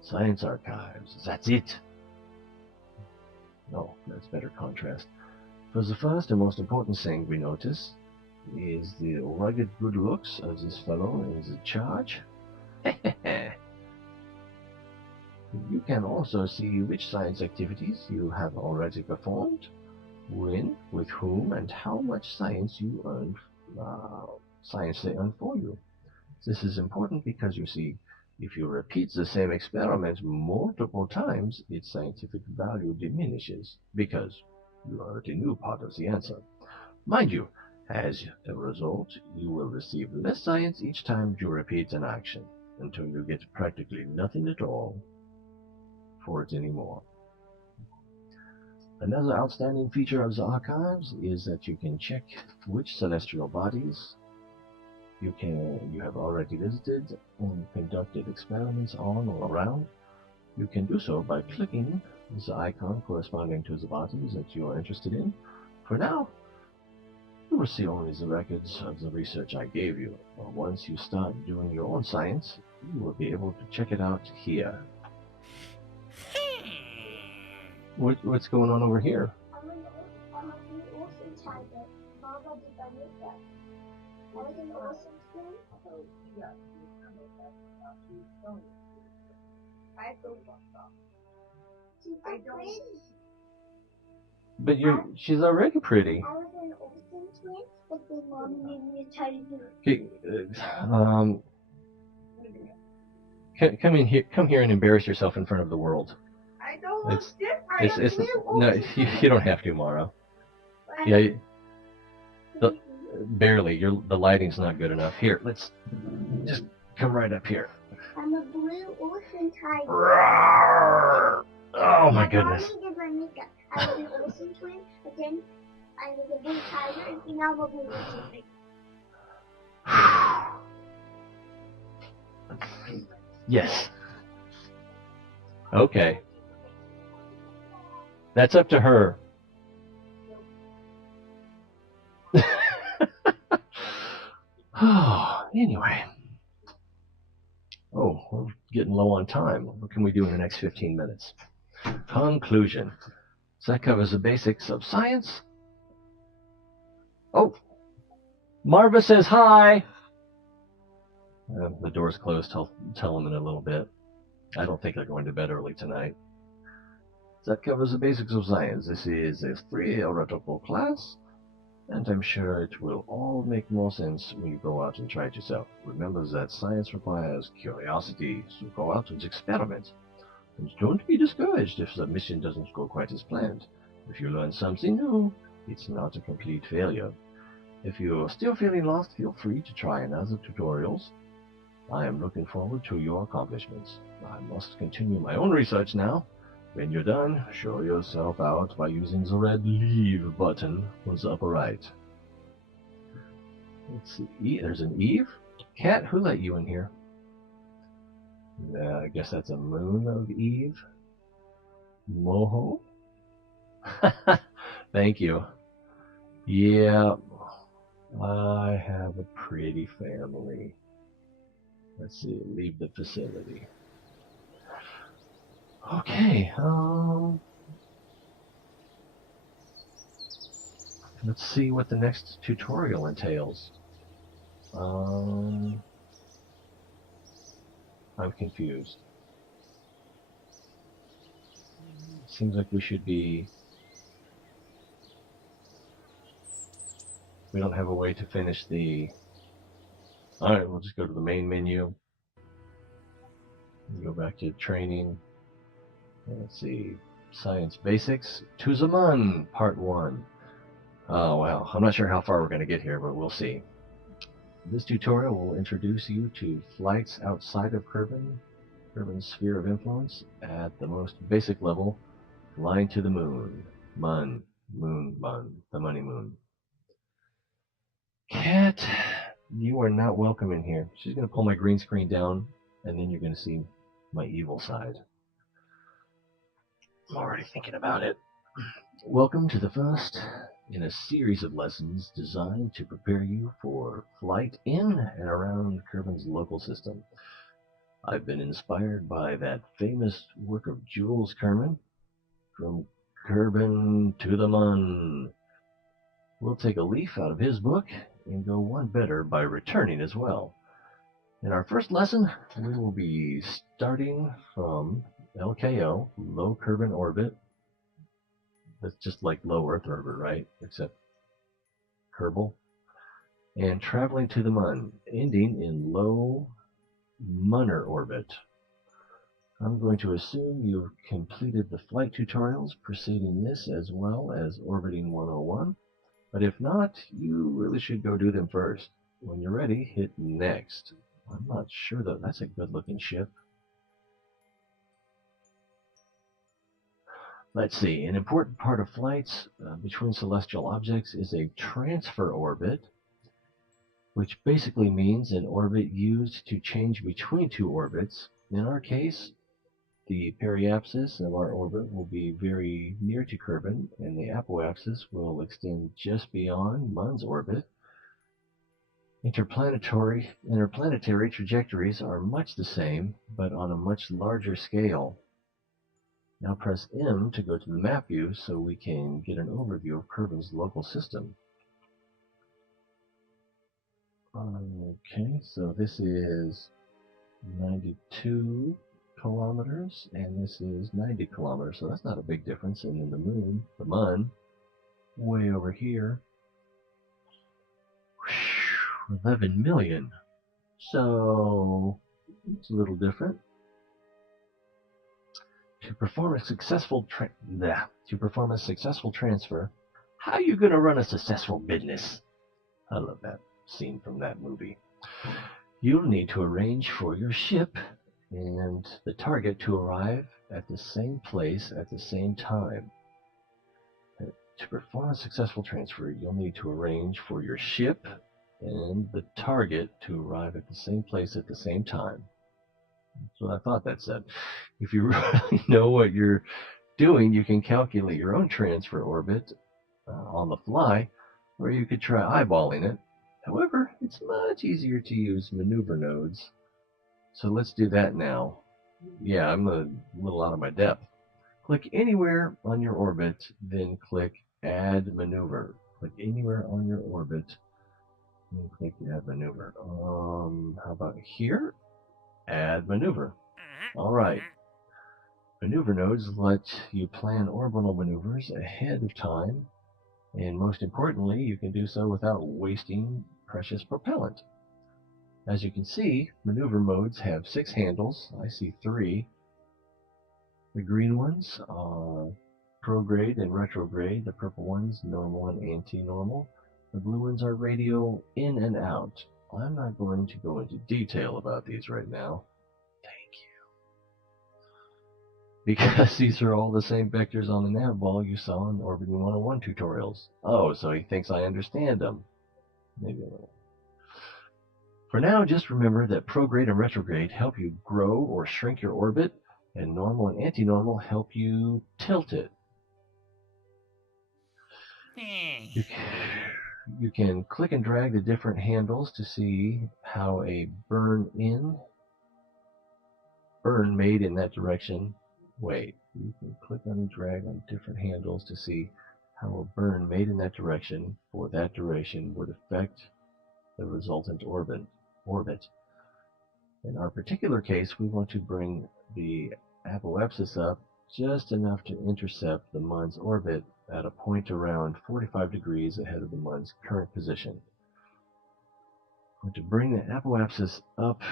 Science archives. That's it. No, that's better contrast. For the first and most important thing we notice is the rugged good looks of this fellow in the charge. You can also see which science activities you have already performed, when, with whom, and how much science they earn for you. This is important because, you see, if you repeat the same experiment multiple times, its scientific value diminishes because you already knew part of the answer. Mind you, as a result, you will receive less science each time you repeat an action, until you get practically nothing at all for it anymore. Another outstanding feature of the archives is that you can check which celestial bodies you have already visited and conducted experiments on or around. You can do so by clicking the icon corresponding to the bodies that you are interested in. For now, you will see only the records of the research I gave you. But once you start doing your own science, you will be able to check it out here. What's going on over here? But she's already pretty. I was an Olsen twin, but then Mom made me try to do it. Come here and embarrass yourself in front of the world. I don't look different. No, you don't have to, Mara. Yeah, barely. The lighting's not good enough. Here, let's just come right up here. I'm a blue Olsen tiger. Roar! Oh my goodness. Mommy did my makeup. I was an Olsen twin, but then I was a blue tiger, and now I'm a blue Olsen tiger. Yes. Okay. That's up to her. Anyway. Oh, we're getting low on time. What can we do in the next 15 minutes? Conclusion. So that covers the basics of science. Oh, Marva says hi. The door's closed. Tell them in a little bit. I don't think they're going to bed early tonight. That covers the basics of science. This is a theoretical class, and I'm sure it will all make more sense when you go out and try it yourself. Remember that science requires curiosity, so go out and experiment. And don't be discouraged if the mission doesn't go quite as planned. If you learn something new, it's not a complete failure. If you're still feeling lost, feel free to try another tutorials. I am looking forward to your accomplishments. I must continue my own research now. When you're done, show yourself out by using the red Leave button on the upper right. Let's see, there's an Eve. Cat, who let you in here? I guess that's a moon of Eve. Moho? Thank you. Yeah, I have a pretty family. Let's see, leave the facility. Okay, let's see what the next tutorial entails. I'm confused. Seems like we don't have a way to finish the... Alright, we'll just go to the main menu. Go back to training. Let's see, Science Basics, To the Moon, Part 1. Oh, well, I'm not sure how far we're going to get here, but we'll see. This tutorial will introduce you to flights outside of Kerbin's sphere of influence at the most basic level, flying to the moon. Mun, the money moon. Cat, you are not welcome in here. She's going to pull my green screen down, and then you're going to see my evil side. I'm already thinking about it. Welcome to the first in a series of lessons designed to prepare you for flight in and around Kerbin's local system. I've been inspired by that famous work of Jules Kerman, From Kerbin to the Mun. We'll take a leaf out of his book and go one better by returning as well. In our first lesson, we will be starting from LKO, low Kerbal orbit. That's just like low Earth orbit, right? Except Kerbal. And traveling to the Mun, ending in low Munner orbit. I'm going to assume you've completed the flight tutorials preceding this as well as Orbiting 101. But if not, you really should go do them first. When you're ready, hit Next. I'm not sure though. That's a good looking ship. Let's see. An important part of flights between celestial objects is a transfer orbit, which basically means an orbit used to change between two orbits. In our case, the periapsis of our orbit will be very near to Kerbal, and the apoapsis will extend just beyond Mun's orbit. Interplanetary trajectories are much the same, but on a much larger scale. Now press M to go to the map view so we can get an overview of Kerbal's local system. Okay, so this is 92 kilometers, and this is 90 kilometers, so that's not a big difference. And then the Mun, way over here, 11 million. So it's a little different. To perform a successful transfer, how are you going to run a successful business? I love that scene from that movie. You'll need to arrange for your ship and the target to arrive at the same place at the same time. To perform a successful transfer, you'll need to arrange for your ship and the target to arrive at the same place at the same time. That's what I thought that said. If you really know what you're doing, you can calculate your own transfer orbit on the fly, or you could try eyeballing it. However, it's much easier to use maneuver nodes. So let's do that now. Yeah, I'm a little out of my depth. Click anywhere on your orbit, then click Add Maneuver. Click anywhere on your orbit, and click Add Maneuver. How about here? Add Maneuver. All right. Maneuver nodes let you plan orbital maneuvers ahead of time, and most importantly, you can do so without wasting precious propellant. As you can see, maneuver modes have 6 handles. I see 3. The green ones are prograde and retrograde. The purple ones, normal and anti-normal. The blue ones are radial in and out. I'm not going to go into detail about these right now. Thank you. Because these are all the same vectors on the nav ball you saw in Orbiting 101 tutorials. Oh, so he thinks I understand them. Maybe a little. For now, just remember that prograde and retrograde help you grow or shrink your orbit, and normal and anti-normal help you tilt it. You can click and drag the different handles to see how a burn made in that direction. Wait, you can click and drag on different handles to see how a burn made in that direction for that duration would affect the resultant orbit. In our particular case, we want to bring the apoapsis up just enough to intercept the Mun's orbit at a point around 45 degrees ahead of the Mun's current position. To bring the apoapsis up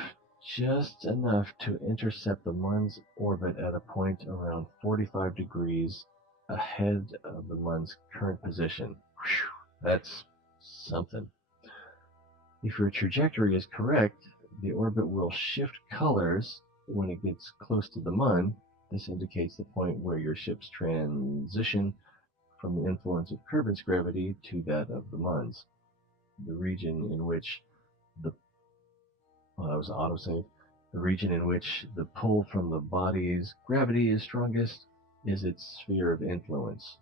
just enough to intercept the Mun's orbit at a point around 45 degrees ahead of the Mun's current position. Whew, that's something. If your trajectory is correct, the orbit will shift colors when it gets close to the Mun. This indicates the point where your ship's transition from the influence of Kerbal's gravity to that of the Mun's. The region in which the region in which the pull from the body's gravity is strongest is its sphere of influence.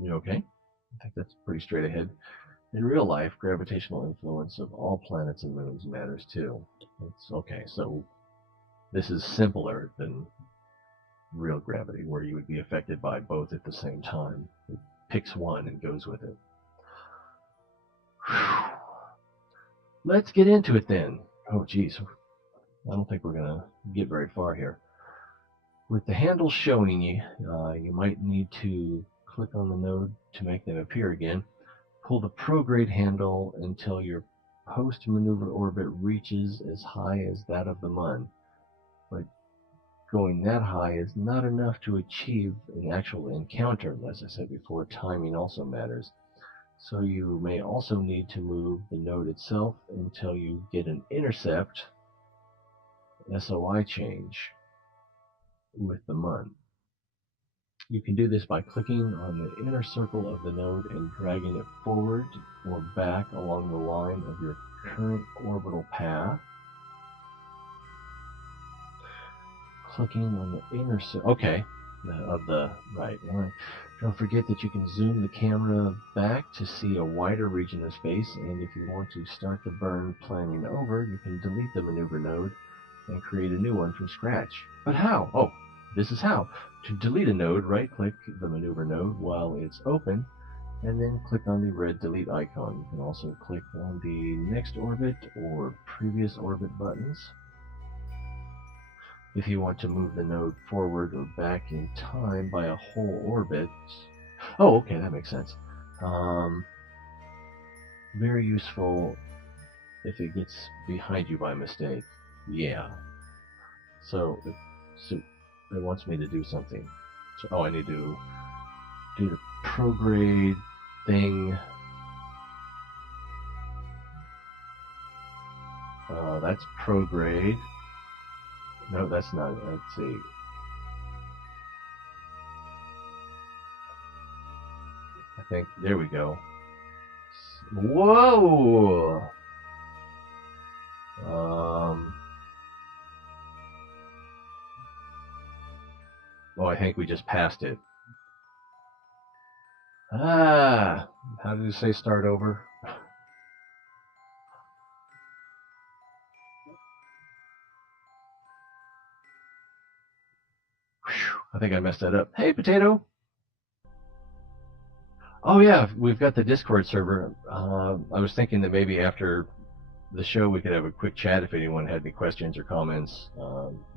You okay? I think that's pretty straight ahead. In real life, gravitational influence of all planets and moons matters too. It's okay, so this is simpler than real gravity, where you would be affected by both at the same time. It picks one and goes with it. Whew. Let's get into it then. Oh, geez. I don't think we're going to get very far here. With the handles showing you, you might need to click on the node to make them appear again. Pull the prograde handle until your post-maneuver orbit reaches as high as that of the Mun. But going that high is not enough to achieve an actual encounter. As I said before, timing also matters. So you may also need to move the node itself until you get an intercept SOI change with the Mun. You can do this by clicking on the inner circle of the node and dragging it forward or back along the line of your current orbital path. Clicking on the inner circle, okay, of the right. Don't forget that you can zoom the camera back to see a wider region of space, and if you want to start the burn planning over, you can delete the maneuver node and create a new one from scratch. But how? Oh, this is how. To delete a node, right-click the maneuver node while it's open, and then click on the red delete icon. You can also click on the next orbit or previous orbit buttons. If you want to move the node forward or back in time by a whole orbit, oh, okay, that makes sense. Very useful if it gets behind you by mistake. Yeah. So it wants me to do something. So, oh, I need to do the prograde thing. That's prograde. No, that's not it. Let's see. I think, there we go. Whoa! Oh, I think we just passed it. How did you say start over? I think I messed that up. Hey, Potato! Oh yeah, we've got the Discord server. I was thinking that maybe after the show we could have a quick chat if anyone had any questions or comments,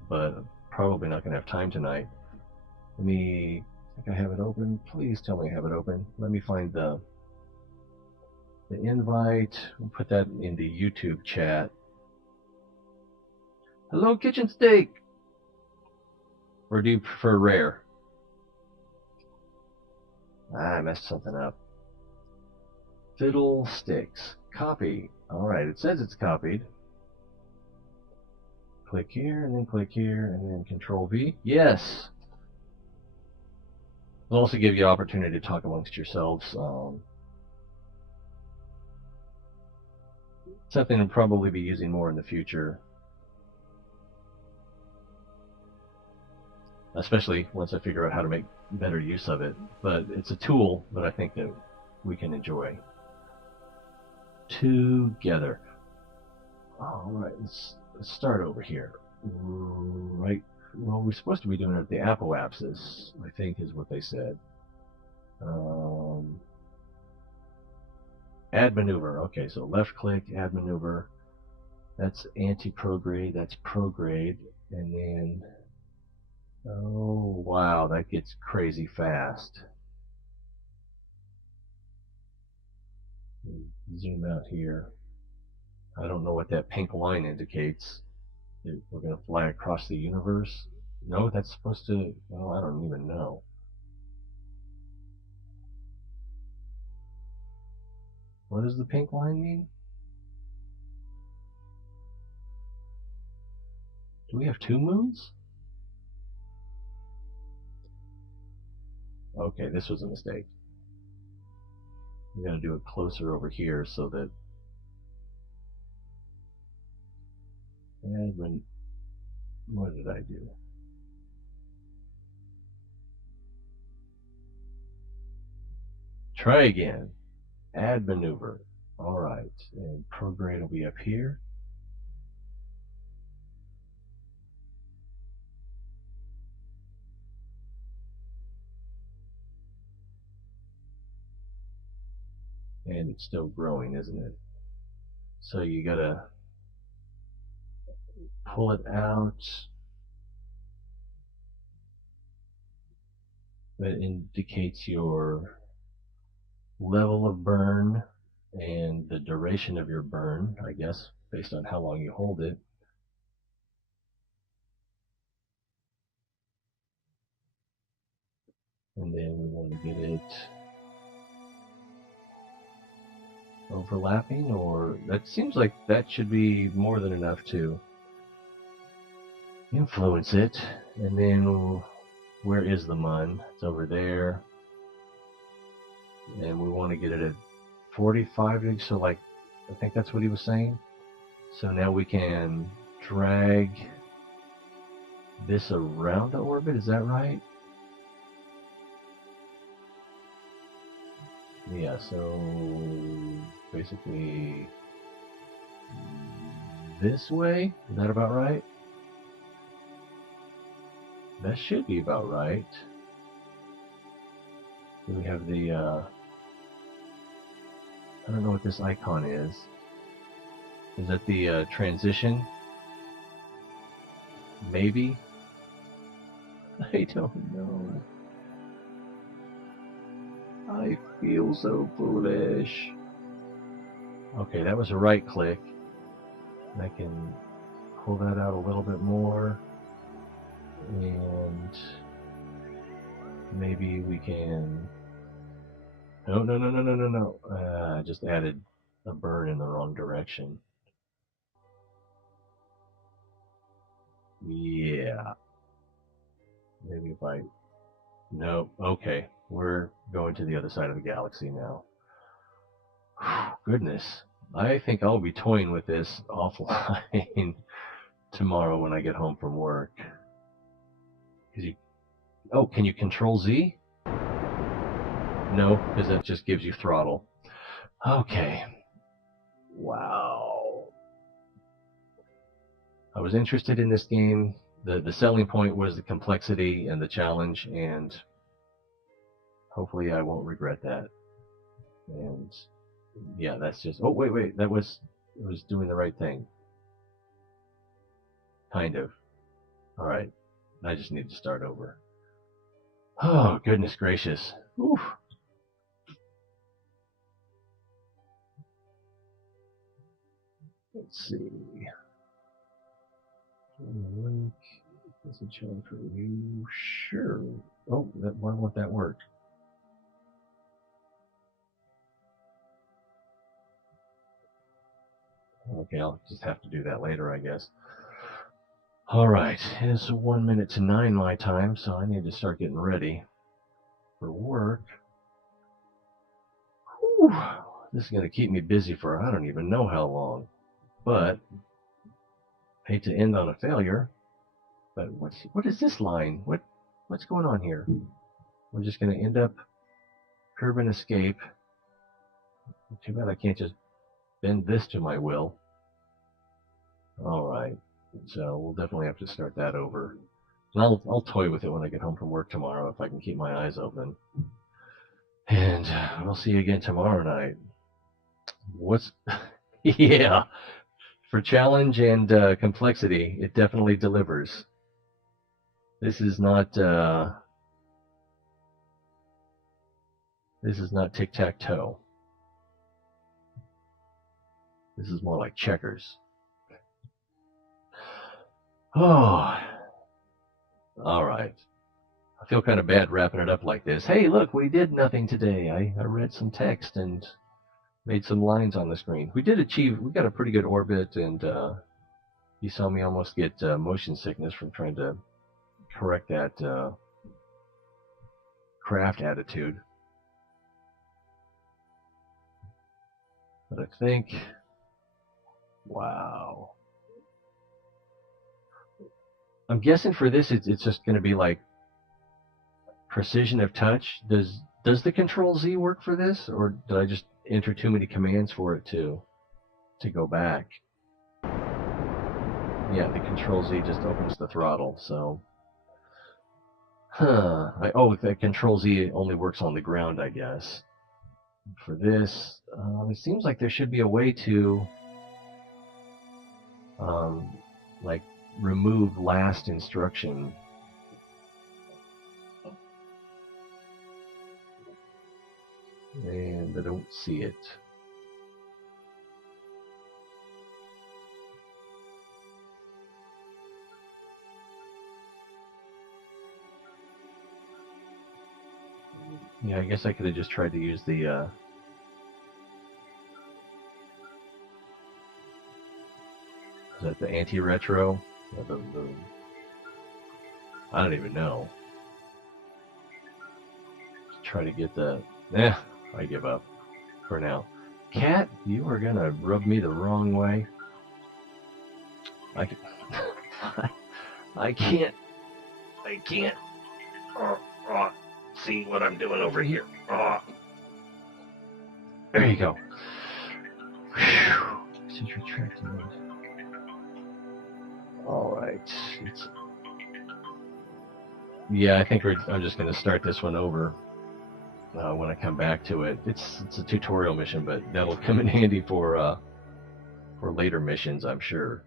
but probably not going to have time tonight. Let me, I think I have it open. Please tell me I have it open. Let me find the invite. We'll put that in the YouTube chat. Hello, Kitchen Steak! Or do you prefer rare? I messed something up. Fiddlesticks. Copy. Alright, it says it's copied. Click here, and then click here, and then Control V. Yes! It'll also give you an opportunity to talk amongst yourselves. Something I'll probably be using more in the future. Especially once I figure out how to make better use of it. But it's a tool that I think that we can enjoy together. Alright, let's start over here. Right, well, we're supposed to be doing it at the apoapsis, I think is what they said. Add maneuver. Okay, so left click, add maneuver. That's anti-prograde, that's prograde, and then, oh wow, that gets crazy fast. Zoom out here. I don't know what that pink line indicates. We're going to fly across the universe? No, that's supposed to, well, I don't even know. What does the pink line mean? Do we have two moons? Okay, this was a mistake. We got to do it closer over here so that admin. What did I do? Try again. Add maneuver. Alright, and prograde will be up here. And it's still growing, isn't it? So you gotta pull it out. that indicates your level of burn and the duration of your burn, I guess, based on how long you hold it. And then we want to get it overlapping, or that seems like that should be more than enough to influence it. And then where is the mun? It's over there. And we want to get it at 45 degrees, so like, I think that's what he was saying. So now we can drag this around the orbit, is that right? Yeah, so basically this way, is that about right? That should be about right. Then we have the, I don't know what this icon is. Is that the transition? Maybe? I don't know. I feel so foolish. Okay, that was a right click. I can pull that out a little bit more. And maybe we can... No. I just added a burn in the wrong direction. Yeah. Maybe if I... No, okay. We're going to the other side of the galaxy now. Goodness. I think I'll be toying with this offline tomorrow when I get home from work. Oh, can you control Z? No, because that just gives you throttle. Okay. Wow. I was interested in this game. The selling point was the complexity and the challenge, and hopefully I won't regret that. And yeah, that's just... Oh, wait. It was doing the right thing. Kind of. Alright. I just need to start over. Oh, goodness gracious. Oof. Let's see. Link. Is a challenge for you? Sure. Oh, why won't that work? Okay, I'll just have to do that later, I guess. Alright, it's 1 minute to 9 my time, so I need to start getting ready for work. Whew. This is going to keep me busy for I don't even know how long. But, hate to end on a failure, but what is this line? What's going on here? We're just going to end up curve and escape. Too bad I can't just bend this to my will. Alright, so we'll definitely have to start that over. And I'll toy with it when I get home from work tomorrow if I can keep my eyes open. And we'll see you again tomorrow night. Yeah, for challenge and complexity, it definitely delivers. This is not tic-tac-toe. This is more like checkers. Oh, all right. I feel kind of bad wrapping it up like this. Hey, look, we did nothing today. I read some text and made some lines on the screen. We got a pretty good orbit, and you saw me almost get motion sickness from trying to correct that craft attitude. But I think, wow. I'm guessing for this, it's just going to be like precision of touch. Does the Control Z work for this, or did I just enter too many commands for it to go back? Yeah, the Control Z just opens the throttle, so... the Control Z only works on the ground, I guess. For this, it seems like there should be a way to, like, remove last instruction. And I don't see it. Yeah, I guess I could have just tried to use the, is that the anti-retro? I don't even know. Try to get the, I give up for now. Cat, you are gonna rub me the wrong way. I can, I can't see what I'm doing over here. There you go. Since retracting it. All right. Yeah, I think I'm just going to start this one over when I come back to it. It's a tutorial mission, but that'll come in handy for later missions, I'm sure.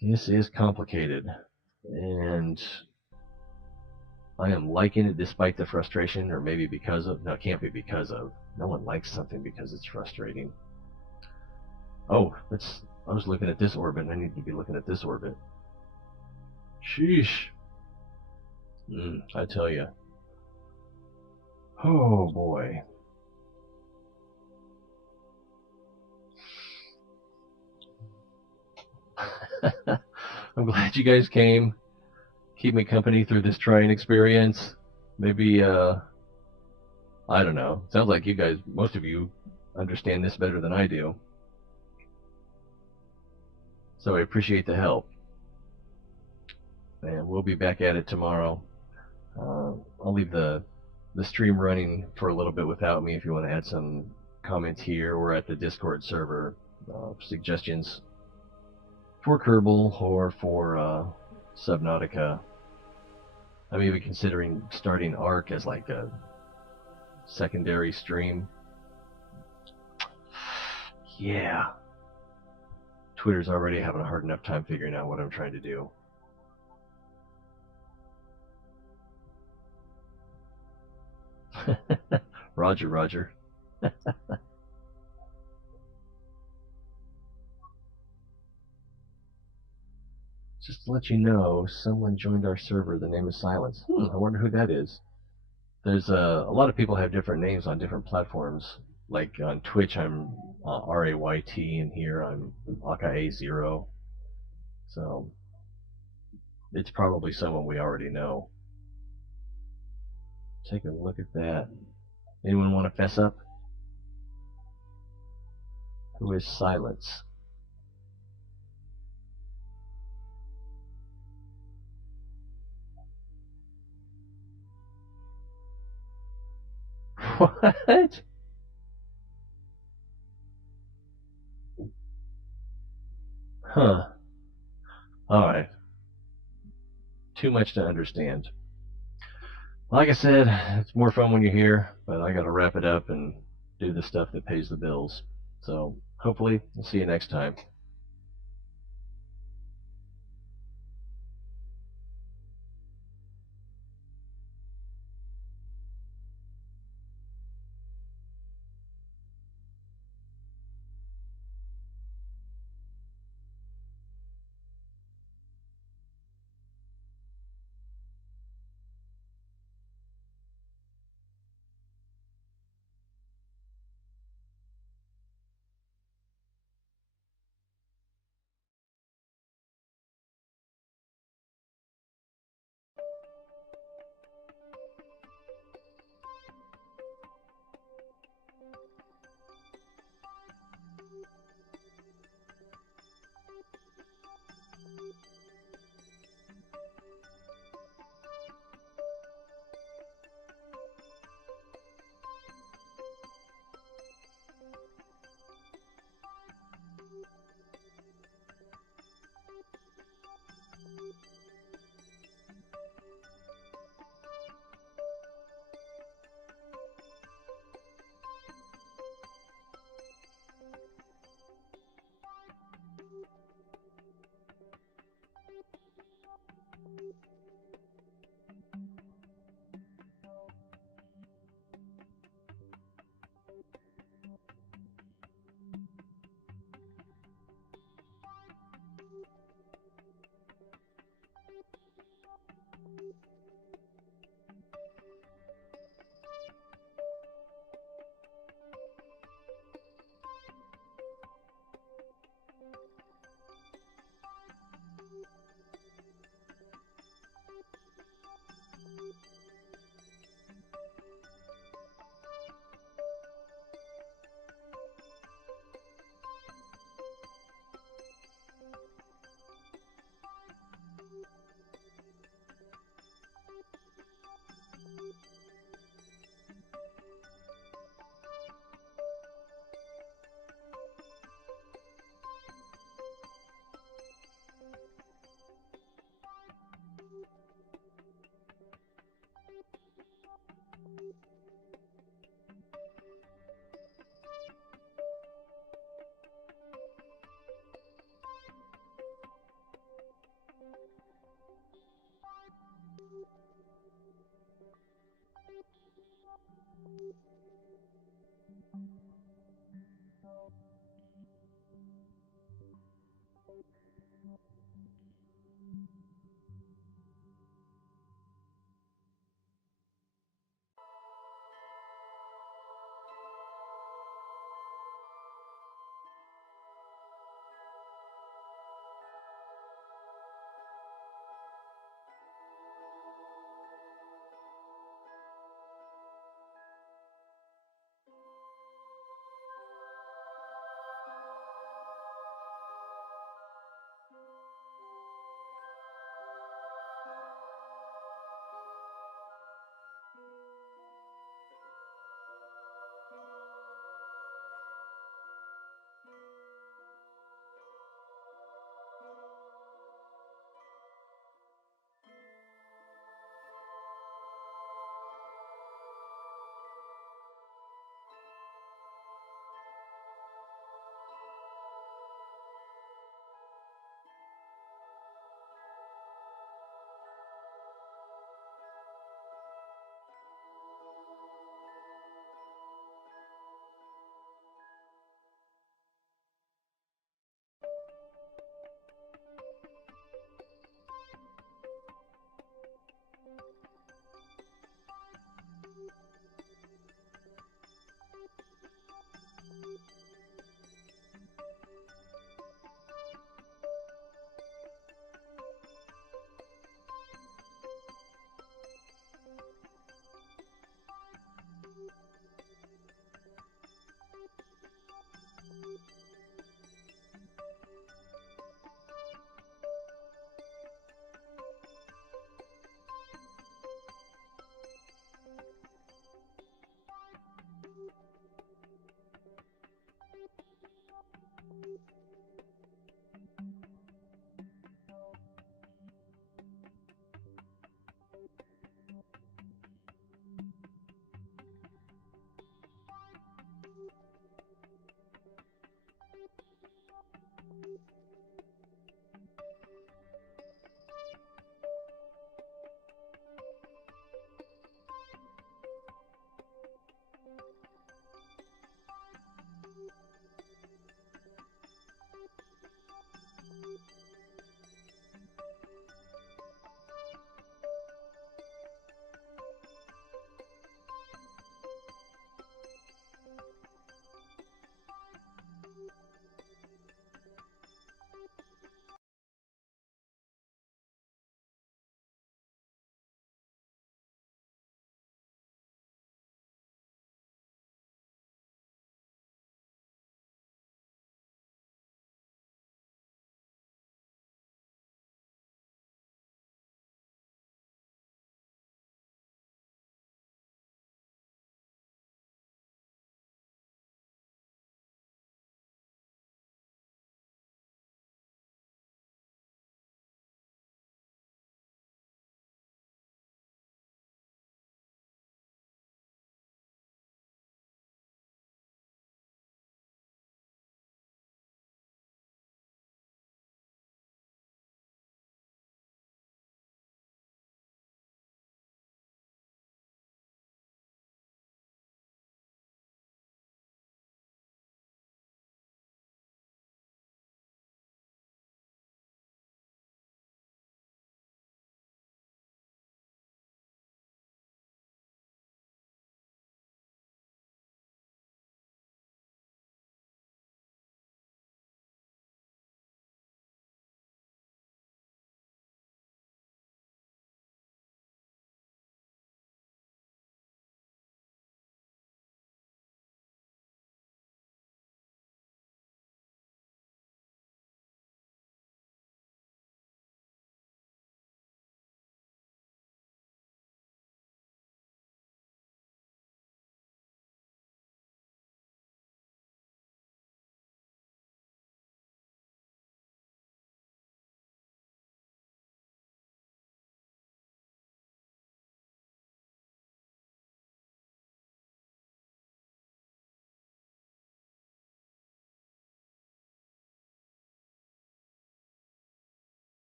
This is complicated, and I am liking it despite the frustration, or maybe because of. No, it can't be because of. No one likes something because it's frustrating. Oh, I was looking at this orbit, and I need to be looking at this orbit. Sheesh. I tell you. Oh, boy. I'm glad you guys came. Keep me company through this trying experience. Maybe, I don't know. Sounds like you guys, most of you, understand this better than I do. So I appreciate the help. And we'll be back at it tomorrow. I'll leave the stream running for a little bit without me if you want to add some comments here or at the Discord server. Suggestions for Kerbal or for Subnautica. I'm even considering starting Ark as like a secondary stream. Yeah. Twitter's already having a hard enough time figuring out what I'm trying to do. Roger, Roger. Just to let you know, someone joined our server. The name is Silence. I wonder who that is. There's a lot of people have different names on different platforms. Like on Twitch, I'm RAYT, and here I'm AKA0. So it's probably someone we already know. Take a look at that. Anyone want to fess up? Who is Silence? What? Huh. Alright. Too much to understand. Like I said, it's more fun when you're here, but I gotta wrap it up and do the stuff that pays the bills. So, hopefully, we'll see you next time.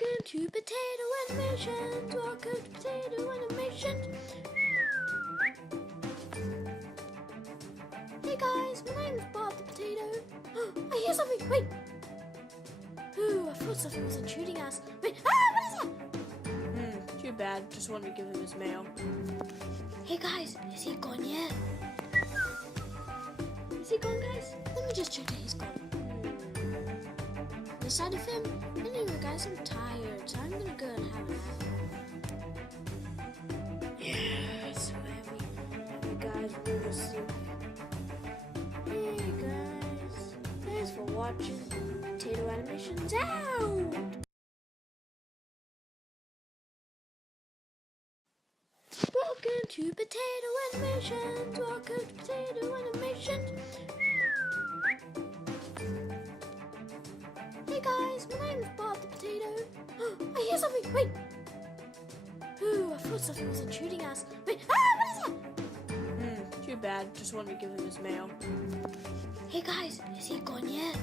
Welcome to Potato Animations. Welcome to Potato Animations. Hey guys, my name is Bob the Potato. I hear something. Wait. Ooh, I thought something was intruding us. Wait. What is that? Too bad. Just wanted to give him his mail. Hey guys, is he gone yet? Is he gone, guys? Let me just check that he's gone. On the side of him, anyway guys, I'm tired, so I'm gonna go and have a nap. Yeah, it's so heavy. Hey guys, we're gonna sleep. Hey guys, thanks for watching Potato Animations out! Welcome to Potato Animations! Welcome to Potato Animations! Hey guys, my name is Bob the Potato. I hear something. Wait. Ooh, I thought something was intruding us. Wait. What is that? Too bad. Just wanted to give him his mail. Hey guys, is he gone yet?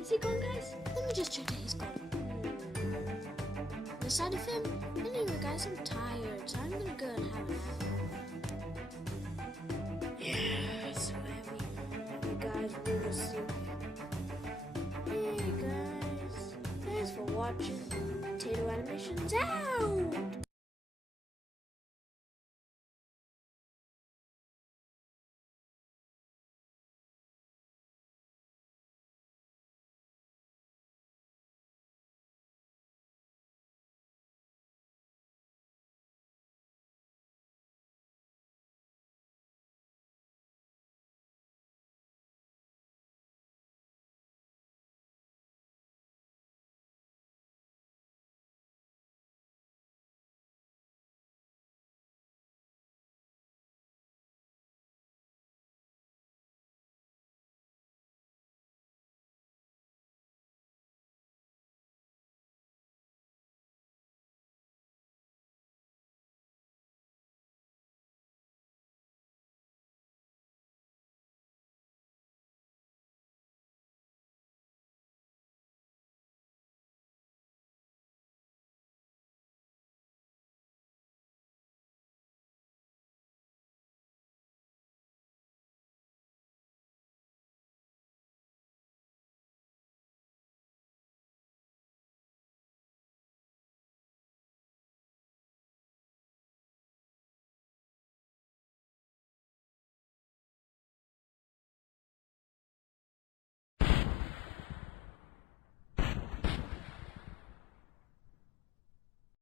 Is he gone, guys? Let me just check that he's gone. On the side of him, anyway guys, I'm tired, so I'm gonna go and have a nap. Yeah, it's so heavy. Hey guys, we're gonna sleep. Hey guys, thanks for watching Potato Animations out!